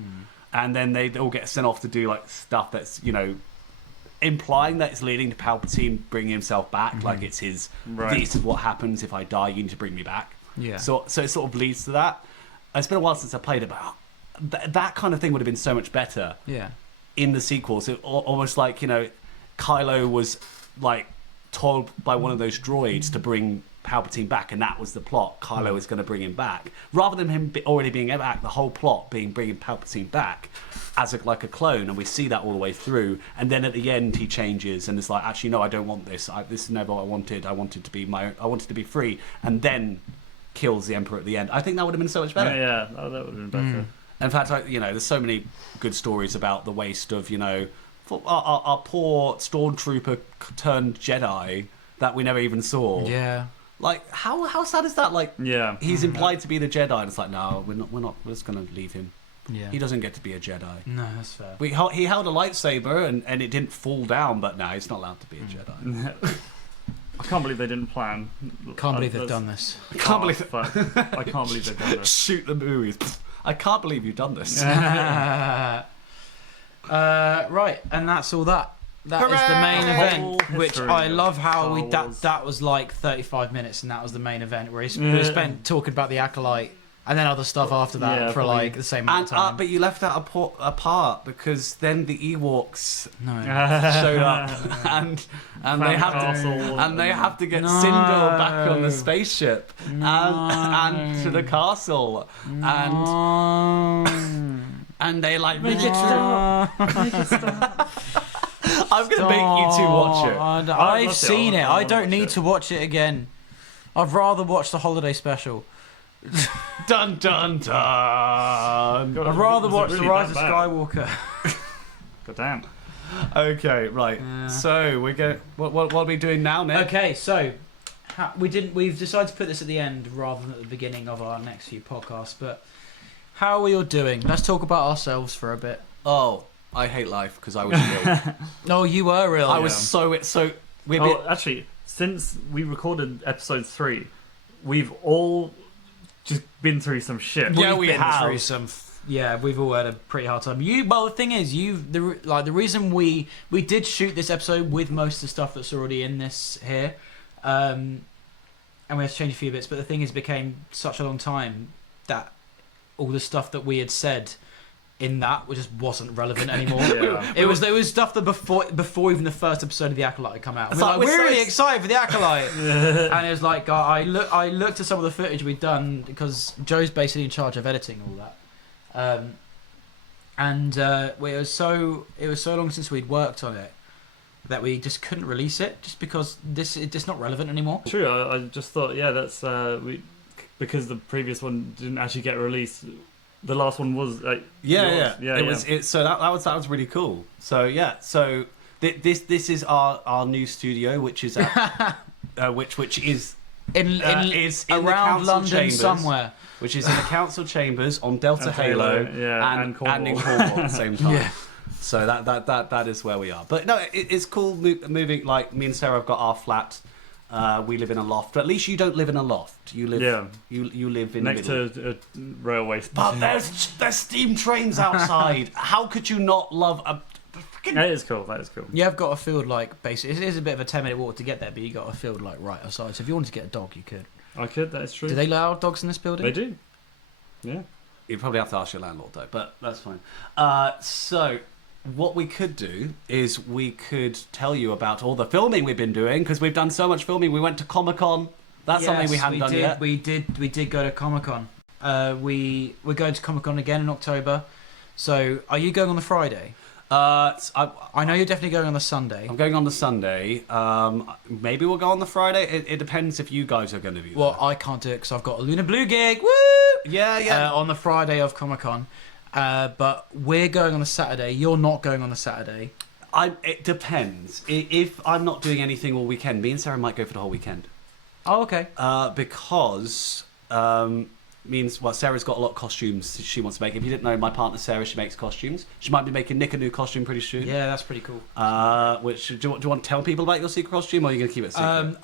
And then they all get sent off to do like stuff that's, you know, implying that it's leading to Palpatine bringing himself back. Like it's his, this is what happens if I die, you need to bring me back. Yeah. So it sort of leads to that. It's been a while since I played it, but that kind of thing would have been so much better Yeah. in the sequels. It almost like, you know, Kylo was like told by one of those droids to bring Palpatine back, and that was the plot. Kylo is going to bring him back, rather than him already being back. The whole plot being bringing Palpatine back as like a clone, and we see that all the way through. And then at the end, he changes, and it's like, actually, no, I don't want this. This is never what I wanted. I wanted to be free, and then kills the Emperor at the end. I think that would have been so much better. Yeah, that would have been better. In fact, you know, there's so many good stories about the waste of, you know, our poor stormtrooper turned Jedi that we never even saw. Yeah. Like, how sad is that? Like, Yeah. he's implied to be the Jedi, and it's like, no, we're not. We're just gonna leave him. Yeah. He doesn't get to be a Jedi. No, that's fair. He held a lightsaber, and it didn't fall down, but no, he's not allowed to be a Jedi. I can't believe they didn't plan. Can't believe they've done this. I can't believe Fuck. I can't believe they've done this. Shoot the movies. I can't believe you've done this. Right, and that's all that. That is the main Whole event, which history I of love how Star we Wars. that was like 35 minutes, and that was the main event where we spent talking about the Acolyte and then other stuff after that Yeah, for probably. like the same amount And of time. but you left out a part because then the Ewoks No. showed up and they have Castle to have to get No. Sindel back on the spaceship No. and to the castle and they like Make it stop. I'm gonna make you two watch it. I've watch it. seen it. I I wanna don't watch need it. to watch it again. I'd rather watch the holiday special. Dun dun dun. I'd rather Was it watch really The Rise of that bad? Skywalker. God damn. Okay, right. So we're going. What are we doing now, Nick? Okay, so we've decided to put this at the end rather than at the beginning of our next few podcasts. But how are we all doing? Let's talk about ourselves for a bit. Oh, I hate life because I was ill. Oh, you were real. I was so. We've been, Actually, since we recorded episode 3, we've all just been through some shit. Yeah, We've we been have. through some. Yeah, we've all had a pretty hard time. Well, the thing is, the reason we did shoot this episode with most of the stuff that's already in this here, and we had to change a few bits. But the thing is, it became such a long time that all the stuff that we had said in that just wasn't relevant anymore. Yeah. There was stuff that before even the first episode of the Acolyte had come out. It's We're, like, like, we're we're so really excited for the Acolyte, and it was like I looked at some of the footage we'd done because Joe's basically in charge of editing all that. It was so long since we'd worked on it that we just couldn't release it just because it's not relevant anymore. True, I just thought, yeah, that's because the previous one didn't actually get released. The last one was like yours. So that was really cool. So yeah, so this is our new studio, which is which is In is in the around council London chambers, somewhere. which is in the council chambers on Delta And Halo, yeah, and in Cornwall. Cornwall at the same time. Yeah. So that is where we are. But no, it's cool moving. Like me and Sarah have got our flat. We live in a loft. But at least you don't live in a loft. You live. Yeah. You live in next the middle. to a railway But station. there's steam trains outside. How could you not love a That is cool. That is cool. You have got a field like basically. It is a bit of a 10-minute walk to get there, but you got a field like right outside. So if you wanted to get a dog, you could. I could. That is true. Do they allow dogs in this building? They do. Yeah. You probably have to ask your landlord though, but that's fine. So what we could do is we could tell you about all the filming we've been doing because we've done so much filming. We went to Comic-Con. That's something we haven't done yet. We did go to Comic-Con. We're going to Comic-Con again in October. So are you going on the Friday? I know you're definitely going on the Sunday. I'm going on the Sunday. Maybe we'll go on the Friday. It depends if you guys are going to be there. Well, I can't do it because I've got a Lunar Blue gig. Woo! Yeah. On the Friday of Comic-Con. But we're going on the Saturday. You're not going on the Saturday. It depends. If I'm not doing anything all weekend, me and Sarah might go for the whole weekend. Oh, okay. Because means Sarah's got a lot of costumes she wants to make. If you didn't know, my partner Sarah, she makes costumes. She might be making Nick a new costume pretty soon. Yeah, that's pretty cool. Which do you want to tell people about your secret costume, or are you going to keep it secret?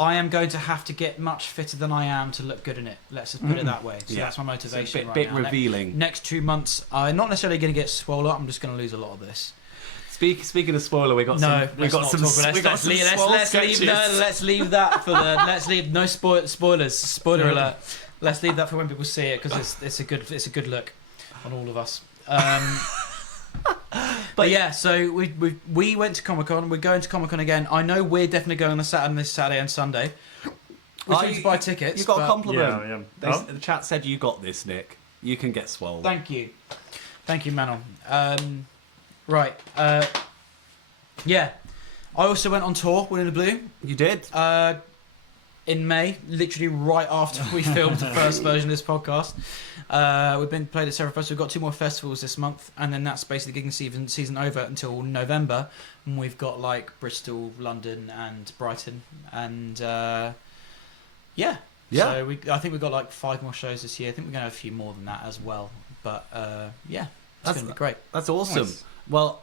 I am going to have to get much fitter than I am to look good in it. Let's just put it that way. So that's my motivation. It's a bit revealing. Next 2 months, I'm not necessarily going to get swollen. I'm just going to lose a lot of this. Speaking of spoiler, let's leave that for the. Let's leave no spoilers. Spoiler alert. Let's leave that for when people see it because it's a good look on all of us. But yeah, so we went to Comic-Con. We're going to Comic-Con again. I know we're definitely going on this Saturday and Sunday. We need to buy tickets. You got a compliment. Yeah. The chat said you got this, Nick. You can get swole. Thank you, Manon. Right. Yeah. I also went on tour with the Blue. You did? In May, literally right after we filmed the first version of this podcast. We've played at several festivals. We've got 2 more festivals this month, and then that's basically gigging season over until November. And we've got like Bristol, London, and Brighton, and yeah. So I think we've got like 5 more shows this year. I think we're going to have a few more than that as well. But yeah, it's going to be great. That's awesome. Nice. Well,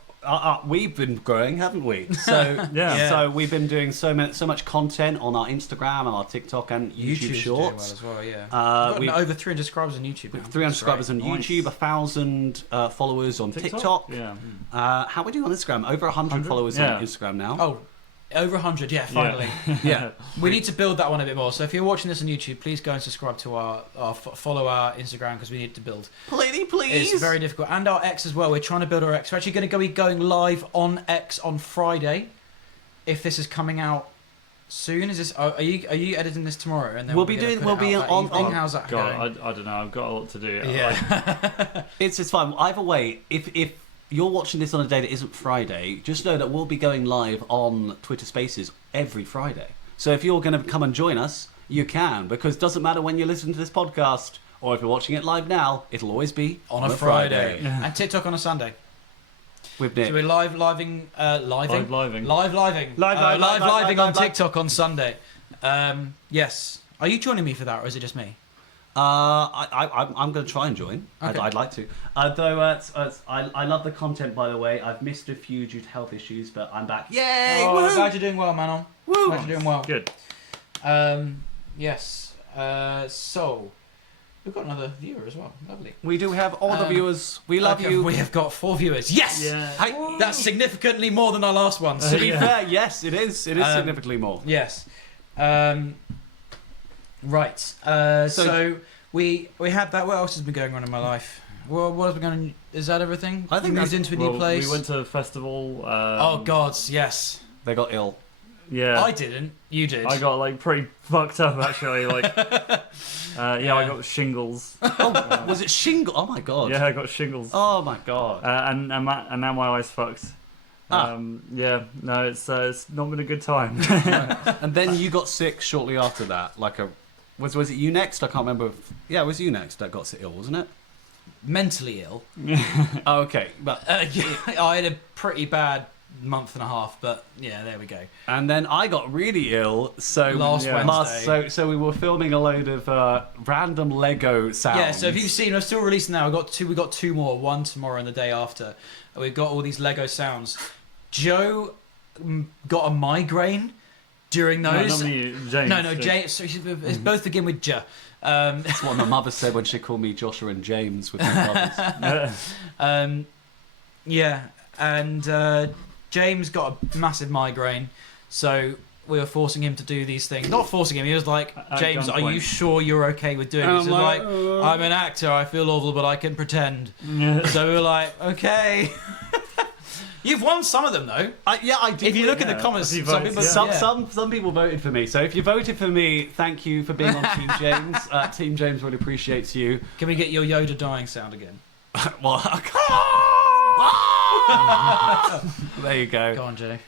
we've been growing, haven't we? So So we've been doing so much content on our Instagram and our TikTok and YouTube Shorts. Doing well as well, yeah. We've got over 300 subscribers on YouTube. We've 300 subscribers on YouTube, 1,000 followers on TikTok. Yeah. How are we doing on Instagram? Over 100 followers on Instagram now. Oh, over 100, yeah, finally. Yeah. We need to build that one a bit more. So if you're watching this on YouTube, please go and subscribe to follow our Instagram because we need to build. Please. It's very difficult. And our X as well. We're trying to build our X. We're actually going to be going live on X on Friday. If this is coming out soon, is this? Are you editing this tomorrow? And then we'll be on. How's that going? I don't know. I've got a lot to do. Yeah. It's fine. Either way, if you're watching this on a day that isn't Friday, just know that we'll be going live on Twitter Spaces every Friday. So if you're going to come and join us, you can, because it doesn't matter when you listen to this podcast, or if you're watching it live now, it'll always be on a Friday. And TikTok on a Sunday. With Nick. So we're living on TikTok on Sunday. Yes. Are you joining me for that, or is it just me? I'm going to try and join. Okay. I'd like to. Though I love the content, by the way. I've missed a few due to health issues, but I'm back. Yay! Oh, glad you're doing well, Manon. Woo! Glad you're doing well. Good. Yes. So we've got another viewer as well. Lovely. We do have all the viewers. We love you. We have got 4 viewers. Yes. Yeah. That's significantly more than our last one. To be fair, yes, it is. It is significantly more. Yes. Right. So we had that. What else has been going on in my life? Well, what have we going? Is that everything? I think we moved into a new place. We went to a festival. Oh God, yes. They got ill. Yeah. I didn't. You did. I got like pretty fucked up actually. Like, I got shingles. Oh, was it shingle? Oh my God. Yeah, I got shingles. Oh my God. And now my eye's fucked. Yeah, no, it's not been a good time. And then you got sick shortly after that. Was it you next? I can't remember. Yeah, it was you next that got ill, wasn't it? Mentally ill. Oh, okay, but yeah, I had a pretty bad month and a half, but yeah, there we go. And then I got really ill. So Wednesday. So we were filming a load of random Lego sounds. Yeah. So if you've seen, we're still releasing now. We got two more. One tomorrow and the day after. We've got all these Lego sounds. Joe got a migraine during those. James. So it's both begin with J. That's what my mother said when she called me Joshua and James with my brothers. Yeah. and James got a massive migraine, so we were forcing him to do these things. Not forcing him. He was like, At James, are you gunpoint. sure you're okay with doing And this? He I'm was like, like, I'm an actor. I feel awful, but I can pretend. So we were like, okay. You've won some of them though. I did. If you look at yeah. the comments, A few some votes, people, yeah. Some people voted for me. So if you voted for me, thank you for being on Team James. Team James really appreciates you. Can we get your Yoda dying sound again? Well, there you go. Go on, Jay.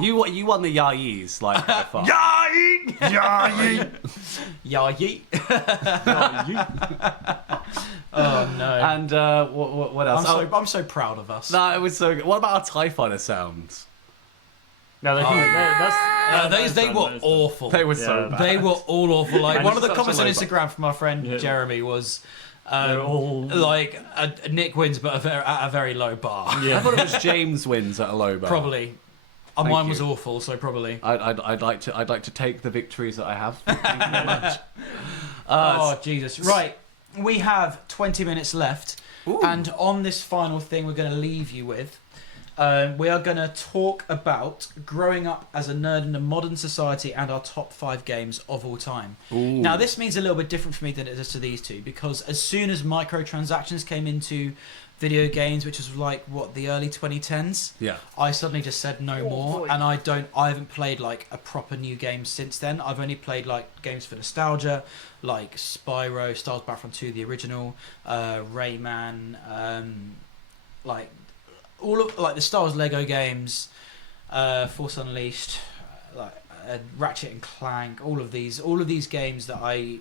You won the yayis like by far. Yay! Yay! Oh no! And what else? I'm so proud of us. No, it was so good. What about our TIE fighter sounds? No, They were awful. They were Yeah. so bad. They were all awful. Like And one of the such a comments on low Instagram from our friend Yeah. Jeremy was, They're all- like Nick wins, but at a very low bar. I thought it was James wins at a low bar. Probably. Thank Mine you. was awful, so probably. I'd like to take the victories that I have. Thank you very much. Oh Jesus! Right, we have 20 minutes left, and on this final thing, we're going to leave you with. We are going to talk about growing up as a nerd in a modern society and our top 5 games of all time. Ooh. Now, this means a little bit different for me than it does to these two, because as soon as microtransactions came into video games, which was like the early 2010s, Yeah. I suddenly just said no more, and I haven't played like a proper new game since then. I've only played like games for nostalgia, like Spyro, Star Wars Battlefront 2, the original, Rayman, like all of like the Star Wars Lego games, Force Unleashed, Ratchet and Clank, all of these games that I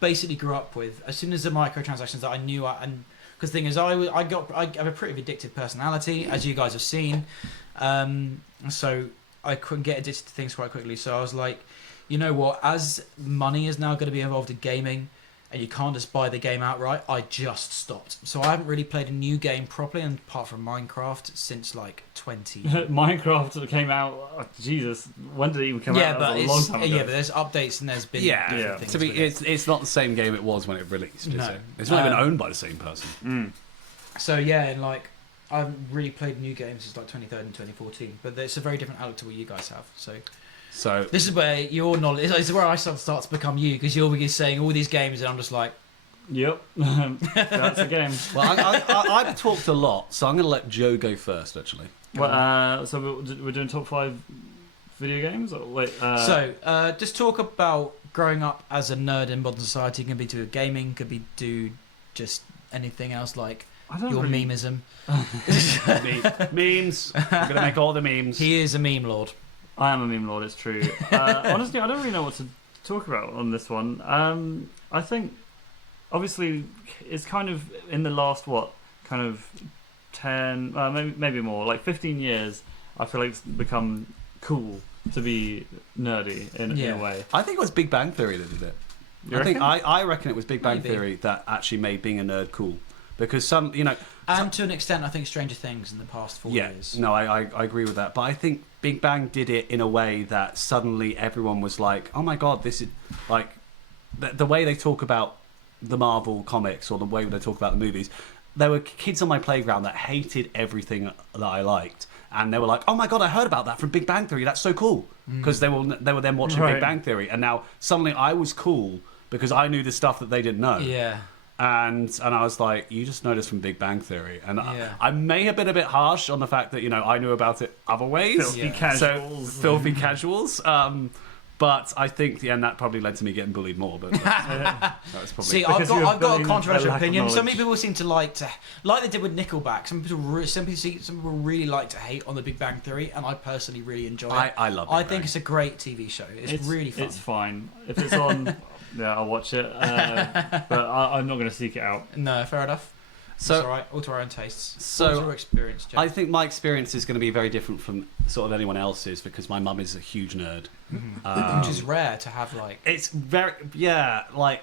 basically grew up with. As soon as the microtransactions that I knew, because the thing is, I have a pretty addictive personality, as you guys have seen, so I couldn't get addicted to things quite quickly. So I was like, you know what? As money is now going to be involved in gaming, and you can't just buy the game outright, I just stopped. So I haven't really played a new game properly, and apart from Minecraft, since like 20. Minecraft came out. Jesus, when did it even come Yeah, out? but That was a long time ago. but there's updates and there's been Yeah. different Yeah. things To be, with it. it's not the same game it was when it released, is No. it? It's not even owned by the same person. So yeah, and like I haven't really played new games since like 2013 and 2014, but it's a very different outlook to what you guys have. So this is where your knowledge this is where I start to become you, because you'll be saying all these games and I'm just like, Yep, that's the game. Well, I've talked a lot, so I'm going to let Joe go first, actually. Well, so we're doing top 5 video games. Or wait, just talk about growing up as a nerd in modern society. It can be to gaming, could be do just anything else, like I don't your really, memeism. Memes. I'm going to make all the memes. He is a meme lord. I am a meme lord. It's true. Honestly, I don't really know what to talk about on this one. I think obviously it's kind of in the last 10, maybe more, like 15 years. I feel like it's become cool to be nerdy in a way. I think it was Big Bang Theory that did it. I reckon it was Big Bang Maybe. Theory that actually made being a nerd cool. Because some, And to an extent, I think Stranger Things in the past 4 years. No, I agree with that. But I think Big Bang did it in a way that suddenly everyone was like, oh my God, this is like the way they talk about the Marvel comics or the way they talk about the movies. There were kids on my playground that hated everything that I liked. And they were like, oh my God, I heard about that from Big Bang Theory. That's so cool. Because they were then watching Right. Big Bang Theory. And now suddenly I was cool because I knew the stuff that they didn't know. Yeah. And I was like, you just know this from Big Bang Theory. And Yeah. I may have been a bit harsh on the fact that, I knew about it other ways. Filthy Yeah. casuals. So, filthy casuals. But I think, that probably led to me getting bullied more. But that was probably... See, I've Because you were got a building controversial a lack of opinion. Some knowledge. people seem to like they did with Nickelback. Some people really like to hate on the Big Bang Theory, and I personally really enjoy it. I love it. I think it's a great TV show. It's really fun. It's fine if it's on. Yeah, I'll watch it. But I'm not going to seek it out. No, fair enough. So- It's all right. All to our own tastes. So- What was your experience, Jeff? I think my experience is going to be very different from sort of anyone else's because my mum is a huge nerd. Which is rare to have, like. It's very,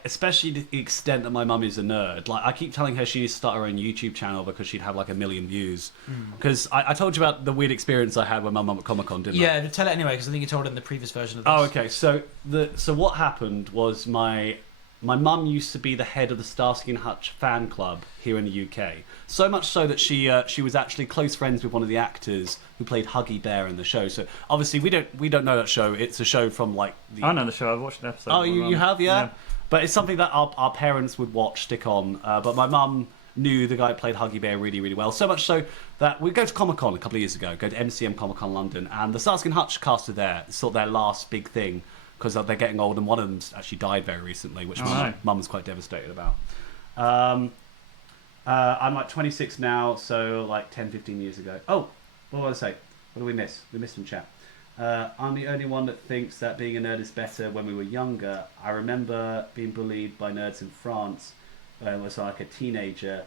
especially to the extent that my mum is a nerd. Like, I keep telling her she needs to start her own YouTube channel because she'd have like 1 million views. Because I told you about the weird experience I had with my mum at Comic Con, didn't I? Yeah, tell it anyway, because I think you told it in the previous version of this. Oh, okay. So what happened was my my mum used to be the head of the Starsky and Hutch fan club here in the UK. So much so that she was actually close friends with one of the actors who played Huggy Bear in the show. So obviously we don't know that show. It's a show from like the... I know the show. I've watched an episode. Oh, you have, yeah? But it's something that our parents would watch, stick on. But my mum knew the guy who played Huggy Bear really, really well. So much so that we go to Comic-Con a couple of years ago, go to MCM Comic-Con London, and the Starsky and Hutch cast are there. It's sort of their last big thing, because they're getting old, and one of them's actually died very recently, which my mum was quite devastated about. I'm like 26 now, so like 10, 15 years ago. Oh, what was I say? What did we miss? We missed some chat. I'm the only one that thinks that being a nerd is better when we were younger. I remember being bullied by nerds in France when I was like a teenager.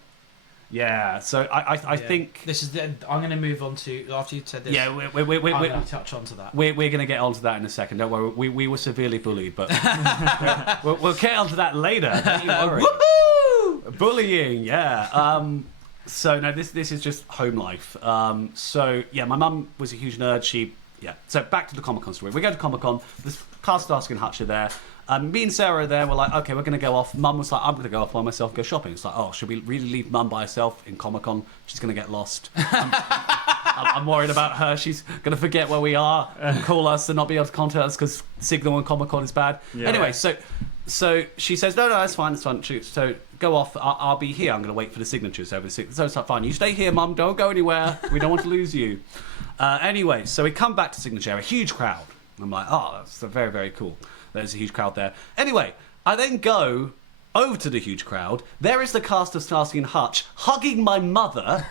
Yeah, so I think... This is I'm going to move on to, after you said this, yeah, I'm going to touch on to that. We're going to get onto that in a second. Don't worry, we were severely bullied, but we'll get onto that later. Don't you worry. Woohoo! Bullying, yeah. So no, this is just home life. So yeah, my mum was a huge nerd. So back to the Comic-Con story. We go to Comic-Con. The cast Starsky and Hutch are there. Me and Sarah are there. We're like, okay, we're going to go off. Mum was like, I'm going to go off by myself, go shopping. It's like, oh, should we really leave Mum by herself in Comic-Con? She's going to get lost. I'm worried about her. She's going to forget where we are and call us and not be able to contact us because Signal and Comic-Con is bad. Yeah. Anyway, so she says, no, that's fine, it's fine. So go off. I'll be here. I'm going to wait for the signatures over the signatures. So it's like, fine. You stay here, Mum. Don't go anywhere. We don't want to lose you. Anyway, so we come back to Signature, a huge crowd. I'm like, oh, that's very, very cool. There's a huge crowd there. Anyway, I then go over to the huge crowd. There is the cast of Starsky and Hutch hugging my mother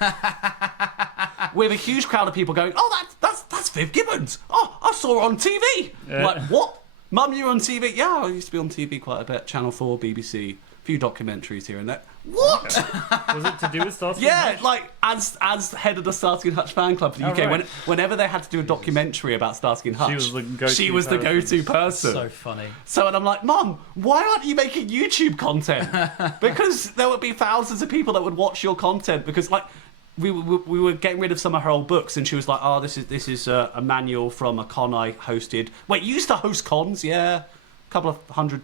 with a huge crowd of people going, oh, that's Viv Gibbons. Oh, I saw her on TV. Yeah. Like, what? Mum, you're on TV? Yeah, I used to be on TV quite a bit. Channel 4, BBC, a few documentaries here and there. What? Was it to do with Starsky and Hutch? Yeah, like, as head of the Starsky and Hutch fan club for the UK, right. whenever they had to do a documentary about Starsky and Hutch, she was the go-to person. So funny. So, and I'm like, Mum, why aren't you making YouTube content? Because there would be thousands of people that would watch your content, because, like, we were getting rid of some of her old books, and she was like, oh, this is a manual from a con I hosted. Wait, you used to host cons? Yeah. A couple of 100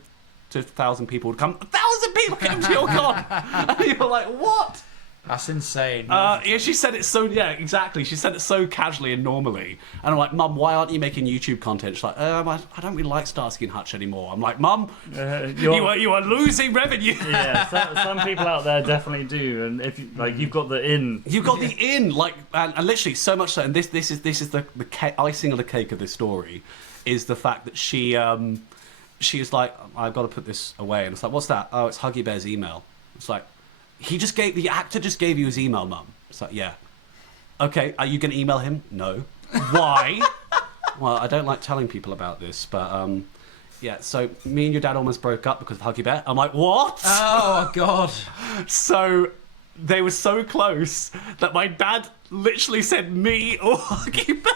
to 1,000 people would come. 1,000 people came to your con! And you were like, what? That's insane. Yeah, she said it so, yeah, exactly. She said it so casually and normally. And I'm like, Mum, why aren't you making YouTube content? She's like, I don't really like Starsky and Hutch anymore. I'm like, Mum, you are losing revenue. Yeah, some people out there definitely do. And if you, like, you've got the in. You've got the in, like, and literally so much so. And this is the icing on the cake of this story, is the fact that she is like, I've got to put this away. And it's like, what's that? Oh, it's Huggy Bear's email. It's like, the actor just gave you his email, Mum. It's like, yeah. Okay, are you going to email him? No. Why? Well, I don't like telling people about this, but yeah. So me and your dad almost broke up because of Huggy Bear. I'm like, what? Oh God. So they were so close that my dad literally said me or Huggy Bear.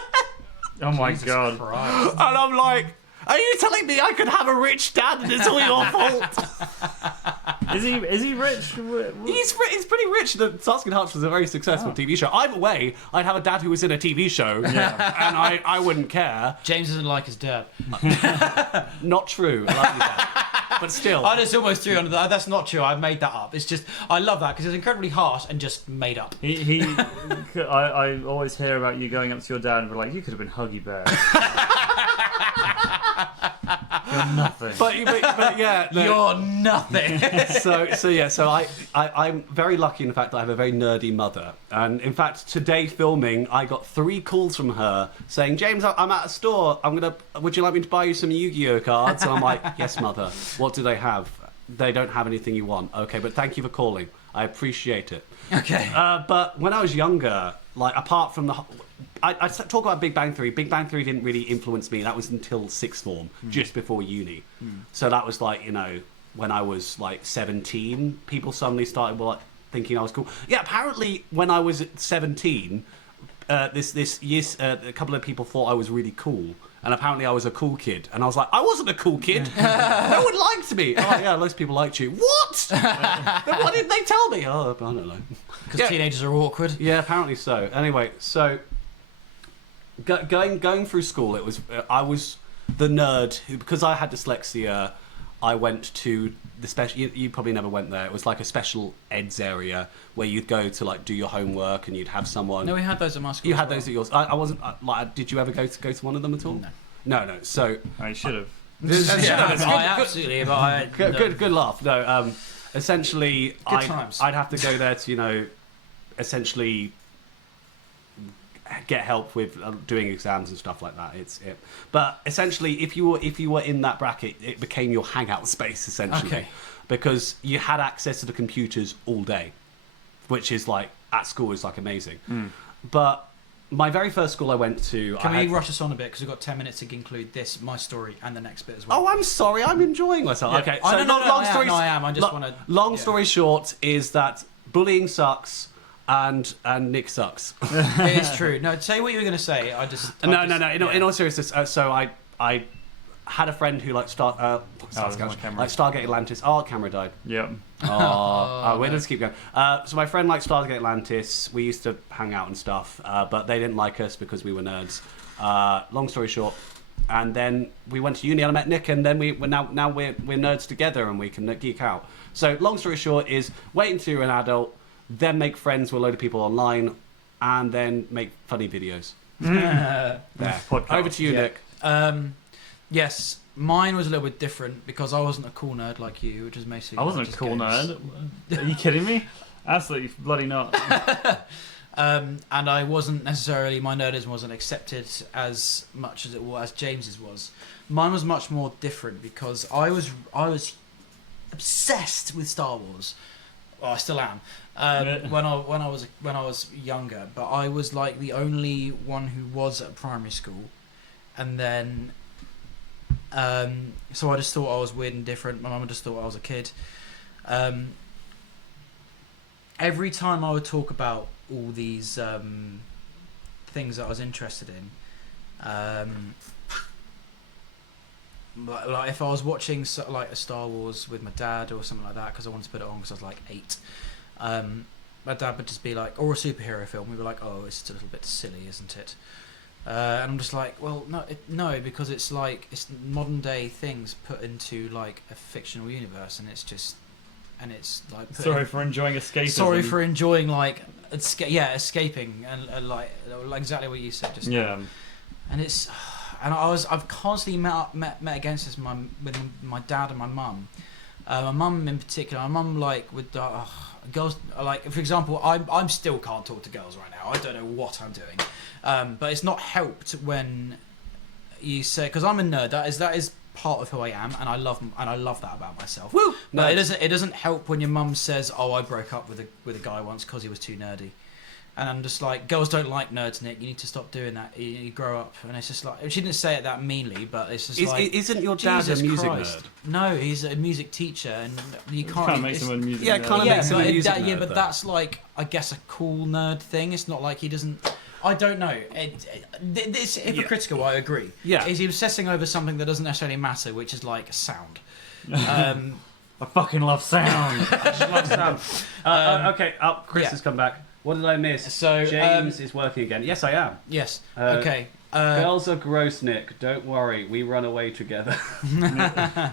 Oh my Jesus God. Christ. And I'm like, are you telling me I could have a rich dad and it's all your fault? Is he rich? He's pretty rich. The Starsky and Hutch was a very successful TV show. Either way, I'd have a dad who was in a TV show, and I wouldn't care. James doesn't like his dad. Not true. I love your dad. But still. Oh, there's almost 300. That's not true. I made that up. It's just, I love that because it's incredibly harsh and just made up. I always hear about you going up to your dad and be like, you could have been Huggy Bear. You're nothing. But yeah, no. You're nothing. So I'm very lucky in the fact that I have a very nerdy mother. And in fact, today filming, I got 3 calls from her saying, James, I'm at a store. Would you like me to buy you some Yu-Gi-Oh cards? And I'm like, yes, mother. What do they have? They don't have anything you want. Okay, but thank you for calling. I appreciate it. Okay. But when I was younger, like apart from I talk about Big Bang Theory. Big Bang Theory didn't really influence me. That was until 6th form, just before uni. So that was like, when I was like 17, people suddenly started thinking I was cool. Yeah, apparently when I was 17, a couple of people thought I was really cool. And apparently I was a cool kid. And I was like, I wasn't a cool kid. No one liked me. Oh, yeah, most people liked you. What? Then what did they tell me? Oh, I don't know. Because teenagers are awkward. Yeah, apparently so. Anyway, so going through school, I was the nerd who, because I had dyslexia, I went to the special. You probably never went there. It was like a special eds area where you'd go to like do your homework, and you'd have someone. No, we had those at my school. You as had well. those at yours. I wasn't like. Did you ever go to one of them at all? No. No. So I should have. I absolutely, but I good laugh. No, essentially, times. I'd have to go there to essentially get help with doing exams and stuff like that. But essentially, if you were in that bracket, it became your hangout space essentially, because you had access to the computers all day, which is like at school is like amazing. But my very first school I went to. Can we rush us on a bit because we've got 10 minutes to include this, my story, and the next bit as well. Oh, I'm sorry. I'm enjoying myself. Yeah. Okay. I So know, long story. I am. I just want to. Long story short is that bullying sucks and Nick sucks. It is true. No, say what you were going to say. No. In all seriousness, so I had a friend who like Stargate Atlantis. Oh, camera died. Yep. Oh, where does it keep going? So my friend liked Stargate Atlantis. We used to hang out and stuff, but they didn't like us because we were nerds. Long story short, and then we went to uni and I met Nick, and then we're nerds together and we can geek out. So long story short is wait until you're an adult, then make friends with a load of people online, and then make funny videos. There. Over to you, Nick. Yes, mine was a little bit different because I wasn't a cool nerd like you, which is basically. I wasn't a cool nerd. Are you kidding me? Absolutely bloody not. And I wasn't necessarily, my nerdism wasn't accepted as much as it was, as James's was. Mine was much more different because I was obsessed with Star Wars. Well, I still am. When I was younger, but I was like the only one who was at primary school, and then so I just thought I was weird and different. My mum just thought I was a kid. Every time I would talk about all these things that I was interested in, like if I was watching like a Star Wars with my dad or something like that, because I wanted to put it on because I was like 8, my dad would just be like, or a superhero film, we were like, oh, it's a little bit silly, isn't it? And I'm just like, well, no, because it's like it's modern day things put into like a fictional universe, and it's like Sorry for enjoying escapism. Sorry for enjoying like escaping and like exactly what you said just now. And it's and I've constantly met against this with my dad and my mum. My mum in particular, my mum like with girls, like for example, I'm still can't talk to girls right now. I don't know what I'm doing. But it's not helped when you say, because I'm a nerd. That is part of who I am, and I love that about myself. Woo! But it doesn't help when your mum says, "Oh, I broke up with a guy once because he was too nerdy," and I'm just like, "Girls don't like nerds, Nick. You need to stop doing that. You grow up." And it's just like she didn't say it that meanly, but it's just Isn't your dad Jesus a music Christ. nerd? No, he's a music teacher, and you can't. Can't make someone a music. Yeah, nerd. can't Yeah, makes him a music nerd, but though. that's like, I guess, a cool nerd thing. It's not like he doesn't. I don't know. It's hypocritical. I agree. Yeah. Is he obsessing over something that doesn't necessarily matter, which is like sound? I fucking love sound. I just love sound. Okay, Chris has come back. What did I miss? So, James is working again. Yes, I am. Yes. Okay. Girls are gross, Nick. Don't worry, we run away together.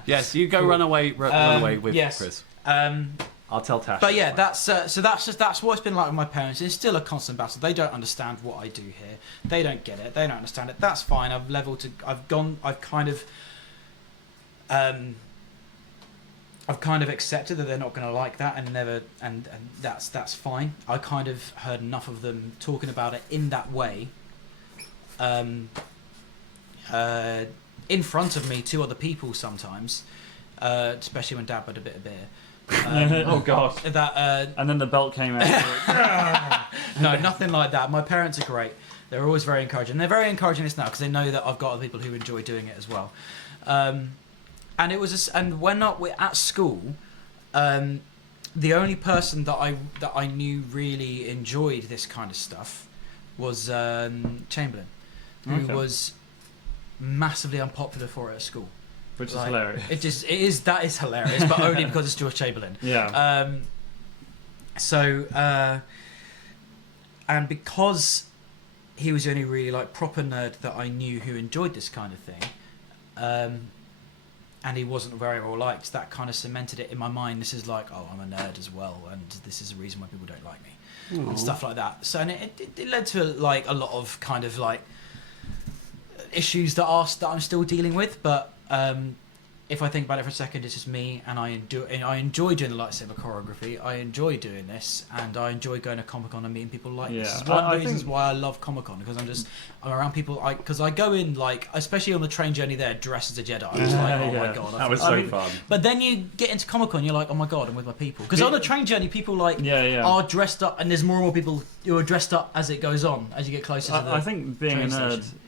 Yes, you go run away with Chris. I'll tell Tash. But yeah, that's what it's been like with my parents. It's still a constant battle. They don't understand what I do here. They don't get it. They don't understand it. That's fine. I've kind of accepted that they're not going to like that, and that's fine. I kind of heard enough of them talking about it in that way. In front of me, 2 other people sometimes, especially when Dad had a bit of beer. Oh god. And then the belt came out. No, nothing like that. My parents are great. They're always very encouraging. They're very encouraging this now because they know that I've got other people who enjoy doing it as well. And it was when we're at school, the only person that I knew really enjoyed this kind of stuff was Chamberlain, who was massively unpopular for it at school. Which is hilarious. That is hilarious, but only because it's George Chamberlain. Yeah. And because he was the only really like proper nerd that I knew who enjoyed this kind of thing, and he wasn't very well liked, that kind of cemented it in my mind. This is like, oh, I'm a nerd as well, and this is the reason why people don't like me, and stuff like that. So and it led to like a lot of kind of like issues that I'm still dealing with. But if I think about it for a second, it's just me, and I enjoy doing the lightsaber choreography. I enjoy doing this, and I enjoy going to Comic-Con and meeting people like this. This is one of the reasons why I love Comic-Con, because I'm around people. Because I go in like, especially on the train journey there, dressed as a Jedi. I was like, oh my god, that was so fun. But then you get into Comic-Con, you're like, oh my god, I'm with my people. Because on the train journey, people like are dressed up, and there's more and more people who are dressed up as it goes on, as you get closer to the I think being a train nerd. station.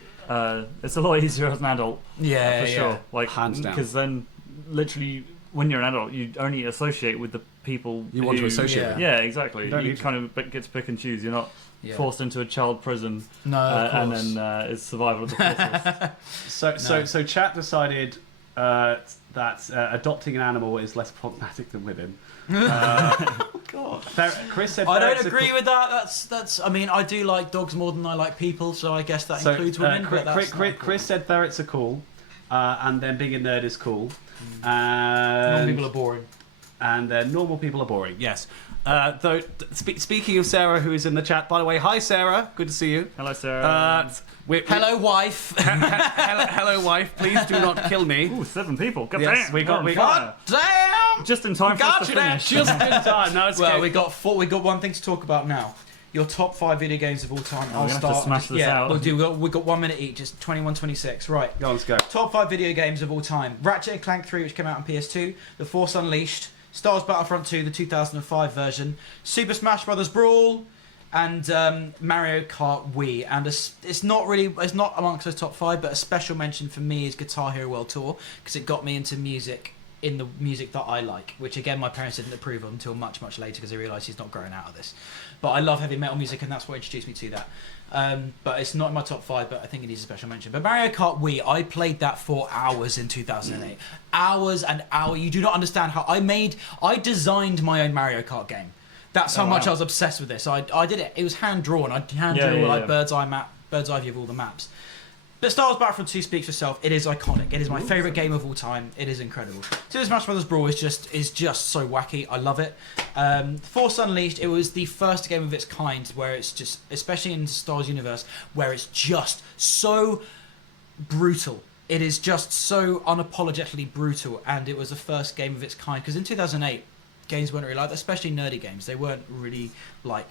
It's a lot easier as an adult. Yeah, for sure. Like hands down. Because then, literally, when you're an adult, you only associate with the people you want to associate with. Yeah, exactly. You kind of get to pick and choose. You're not Yeah. forced into a child prison. No, of and course. then it's survival of the fittest. So chat decided that adopting an animal is less problematic than women. God. Chris said I don't ferrets are agree cool. with that. That's. I mean, I do like dogs more than I like people, so I guess that includes women. But that's Chris said ferrets are cool, and then being a nerd is cool. Normal people are boring. And normal people are boring. Yes. Though speaking of Sarah, who is in the chat, by the way, hi Sarah, good to see you. Hello, Sarah. Hello, wife. hello, wife. Please do not kill me. Ooh, 7 people. God Yes, damn. we got. God damn! Just in time for us to finish. Just in time. No, it's Well, okay. we got one thing to talk about now. Your top 5 video games of all time. Oh, we're gonna have to smash this out. We'll do. We've got 1 minute each. Just 21-26. Right. Go on, let's go. Top 5 video games of all time. Ratchet & Clank 3, which came out on PS2. The Force Unleashed. Star Wars Battlefront 2, the 2005 version. Super Smash Bros. Brawl. And Mario Kart Wii. And it's not amongst those top 5, but a special mention for me is Guitar Hero World Tour, because it got me into music, in the music that I like, which again my parents didn't approve of until much later, because they realised he's not growing out of this. But I love heavy metal music, and that's what introduced me to that. But it's not in my top 5, but I think it needs a special mention. But Mario Kart Wii, I played that for hours in 2008. Hours and hours. You do not understand how I designed my own Mario Kart game. That's how much I was obsessed with this. I did it. It was hand drawn. I hand drew bird's eye view of all the maps. But Star Wars Battlefront 2 speaks for itself. It is iconic. It is my favourite game of all time. It is incredible. Super Smash Bros. Brawl is just so wacky. I love it. Force Unleashed, it was the first game of its kind where it's just, especially in Star Wars universe, where it's just so brutal. It is just so unapologetically brutal, and it was the first game of its kind. Because in 2008, games weren't really like that, especially nerdy games. They weren't really like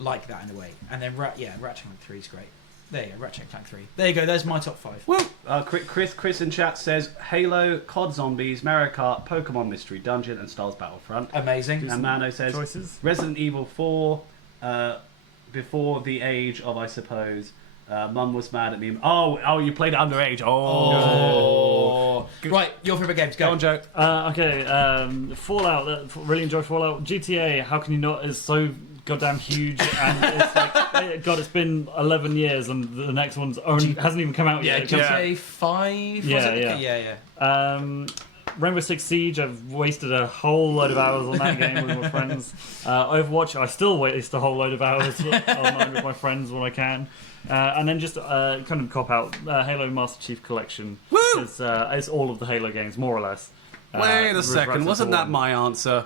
that in a way. And then Ratchet & Clank 3 is great. There you go, Ratchet & Clank 3. There you go, there's my top 5. Woo! Chris in chat says Halo, COD Zombies, Mario Kart, Pokemon Mystery Dungeon, and Star Wars Battlefront. Amazing. And Mano says choices. Resident Evil 4, before the age of, I suppose, Mum was mad at me. Oh, you played it underage. Oh. Right, your favourite games, go. Go on, Joe. Okay, Fallout. Really enjoyed Fallout. GTA, how can you not? Is so goddamn huge, and it's like, God, it's been 11 years, and the next one's hasn't even come out yet. GTA 5? Yeah. Rainbow Six Siege, I've wasted a whole load of hours on that game with my friends. Overwatch, I still waste a whole load of hours online with my friends when I can. And then just kind of cop out, Halo Master Chief Collection. Woo! It's all of the Halo games, more or less. Wait a second, wasn't that my answer?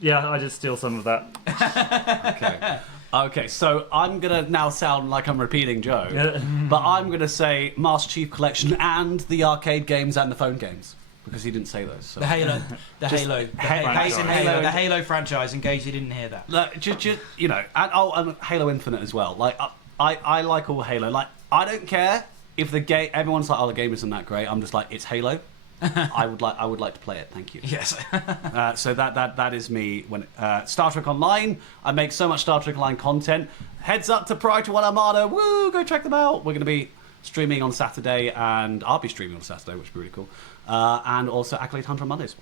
Yeah, I just steal some of that. Okay, so I'm going to now sound like I'm repeating Joe, but I'm going to say Master Chief Collection and the arcade games and the phone games, because he didn't say those. So. The Halo franchise, in case you didn't hear that. Like, just you know, and Halo Infinite as well. Like, I like all Halo. Like, I don't care if the game. Everyone's like, oh, the game isn't that great. I'm just like, it's Halo. I would like to play it. Thank you. Yes. So that is me. When Star Trek Online, I make so much Star Trek Online content. Heads up to Priority One Armada. Woo! Go check them out. We're going to be streaming on Saturday, and I'll be streaming on Saturday, which will be really cool. And also Acolyte Hunter on Mondays.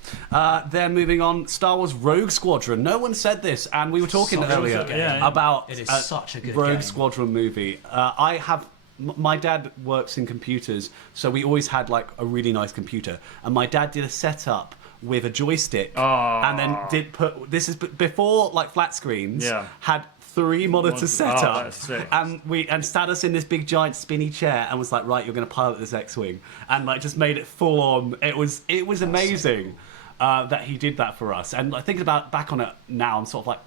Then moving on, Star Wars Rogue Squadron. No one said this, and we were talking earlier about it is such a good Rogue game. Squadron movie. My dad works in computers, so we always had like a really nice computer. And my dad did a setup with a joystick, and then this is before like flat screens had 3 monitor setup, that's sick. and sat us in this big giant spinny chair and was like, right, you're going to pilot this X-wing, and like just made it full on. It was amazing. That he did that for us, and like, thinking back on it now, I'm sort of like,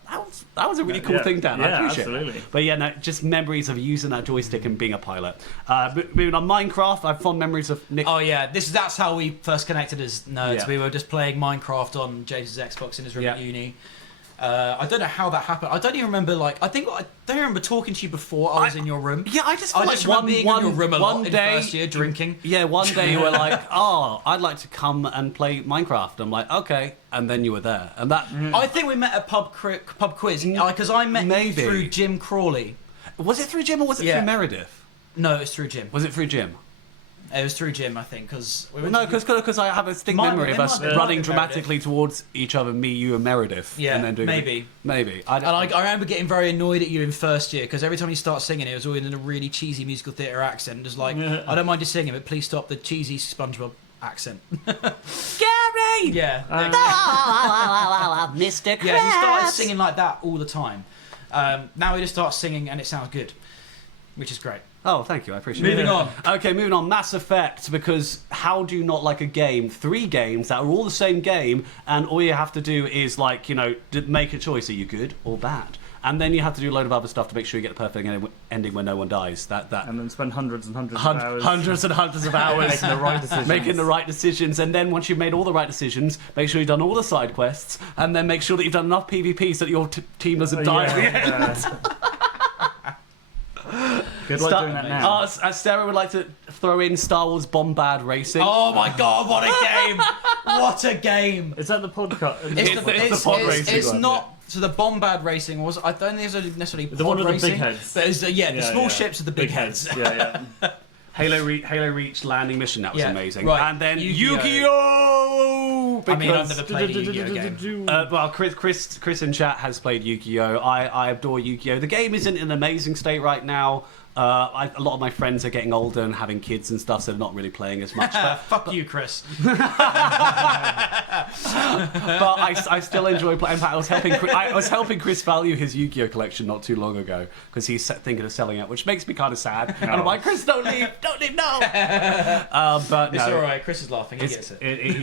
that was a really cool thing, Dan. I appreciate absolutely. it. But yeah, no, just memories of using that joystick and being a pilot. Moving on, Minecraft, I have fond memories of Nick. Oh yeah, that's how we first connected as nerds. Yeah. We were just playing Minecraft on James's Xbox in his room at uni. I don't know how that happened. I don't even remember. I don't remember talking to you before I was in your room. Yeah, I just feel like remember being in your room a lot one in day, first year drinking. Yeah, one day you were like, "Oh, I'd like to come and play Minecraft." I'm like, "Okay," and then you were there, and that I think we met at pub quiz because I met you through Jim Crawley. was it through Jim or was it through Meredith? No, it was through Jim. Was it through Jim? It was through Jim, I think, because because I have a distinct memory of us running dramatically towards each other, me, you, and Meredith. Yeah, and then doing maybe. I remember getting very annoyed at you in first year because every time you start singing, it was always in a really cheesy musical theatre accent. Just like, I don't mind you singing, but please stop the cheesy SpongeBob accent. Gary! Yeah. Mr. Krabs! Yeah, he started singing like that all the time. Now he just starts singing and it sounds good, which is great. Oh, thank you. I appreciate it. Moving on. Okay, moving on. Mass Effect, because how do you not like a game? 3 games that are all the same game, and all you have to do is, like, make a choice. Are you good or bad? And then you have to do a load of other stuff to make sure you get the perfect ending when no one dies. And then spend hundreds and hundreds of hours. Hundreds and hundreds of hours. Making the right decisions. Making the right decisions. And then once you've made all the right decisions, make sure you've done all the side quests, and then make sure that you've done enough PvP so that your team doesn't die at the end. Good luck doing that now. Sarah would like to throw in Star Wars Bombad Racing. Oh my god, what a game! What a game! Is that the podcast? It's the pod racing It's one, not. So the Bombad Racing was. I don't think it's necessarily the one with racing, the big heads. But it's the small ships with the big heads. Yeah. Halo Reach landing mission, that was amazing. Right. And then Yu-Gi-Oh! Yu-Gi-Oh! I mean, I've never played a Yu-Gi-Oh game. Well, Chris in chat has played Yu-Gi-Oh! I adore Yu-Gi-Oh! The game isn't in an amazing state right now. A lot of my friends are getting older and having kids and stuff, so they're not really playing as much. Fuck you, Chris. But I still enjoy playing. In fact, I was helping Chris value his Yu-Gi-Oh collection not too long ago because he's thinking of selling it, which makes me kind of sad. And I'm like, Chris, don't leave, no. But It's no, all right. Chris is laughing. He gets it. He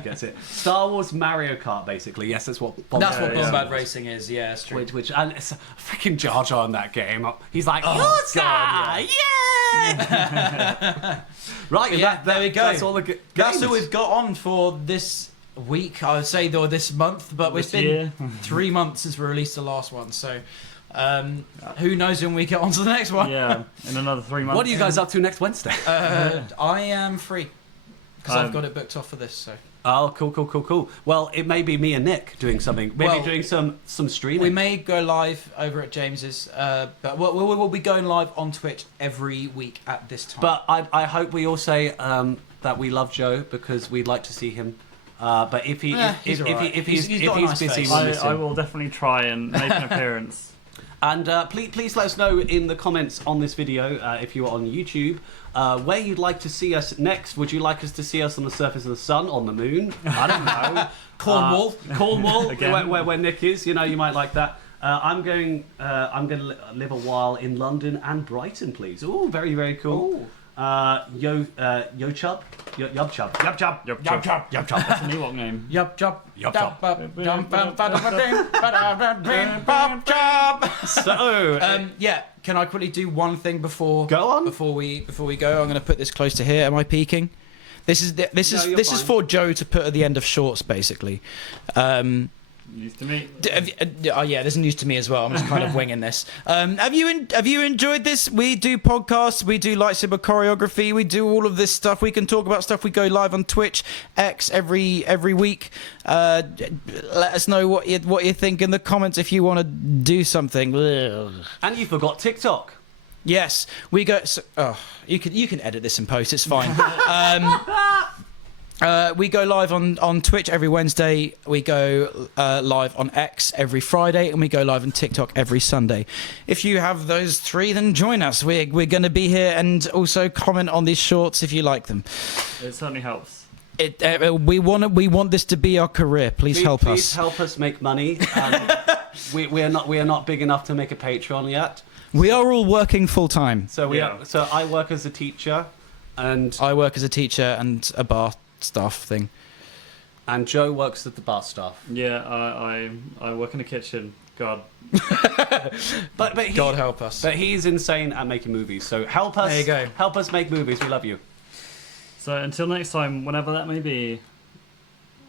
gets it. Star Wars Mario Kart, basically. Yes, that's what. Bombad Racing is. Yeah, it's true. Which and it's freaking Jar Jar in that game. He's like, God, yeah. Right, yeah, there we go. That's all the games. That's all we've got on for this week, I would say, or this month. But it's been 3 months since we released the last one, so who knows when we get on to the next one. Yeah, in another 3 months. What are you guys up to next Wednesday? I am free because I've got it booked off for this. So. Oh, cool. Well, it may be me and Nick doing something. Maybe doing some streaming. We may go live over at James's, but we'll be going live on Twitch every week at this time. But I hope we all say that we love Joe because we'd like to see him. But if he's busy, we'll miss him. I will definitely try and make an appearance. And please let us know in the comments on this video, if you're on YouTube, where you'd like to see us next. Would you like us to see us on the surface of the sun, on the moon? I don't know. Cornwall, where Nick is. You know, you might like that. I'm going to live a while in London and Brighton, please. Oh, very, very cool. Ooh. Yo Chub. Yub Chub. That's a new lock name. Yup. So, yeah. Can I quickly do one thing before? Go on. Before we go, I'm going to put this close to here. Am I peeking? This is for Joe to put at the end of shorts, basically. News to me. Yeah, there's news to me as well. I'm just kind of winging this. Have you enjoyed this? We do podcasts, we do lightsaber choreography, we do all of this stuff. We can talk about stuff. We go live on Twitch, X every week. Let us know what you think in the comments if you want to do something. and you forgot TikTok. Yes, we go. You can edit this and post. It's fine. We go live on Twitch every Wednesday. We go live on X every Friday, and we go live on TikTok every Sunday. If you have those 3, then join us. We're going to be here, and also comment on these shorts if you like them. It certainly helps. We want this to be our career. Please help us. Please help us make money. we are not big enough to make a Patreon yet. We are all working full time. So so I work as a teacher, and I work as a teacher and a bar staff thing. Joe works at the bar staff. Yeah, I work in the kitchen. God. But God help us. But he's insane at making movies. So help us. There you go. Help us make movies. We love you. So until next time, whenever that may be.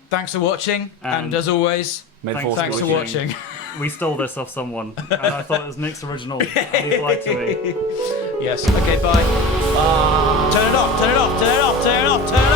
Thanks for watching, and as always, May the Force thanks be for with you. watching. We stole this off someone, and I thought it was Nick's original, and he lied to me. Yes. Okay. Bye. Turn it off. Turn it off. Turn it off. Turn it off. Turn it off.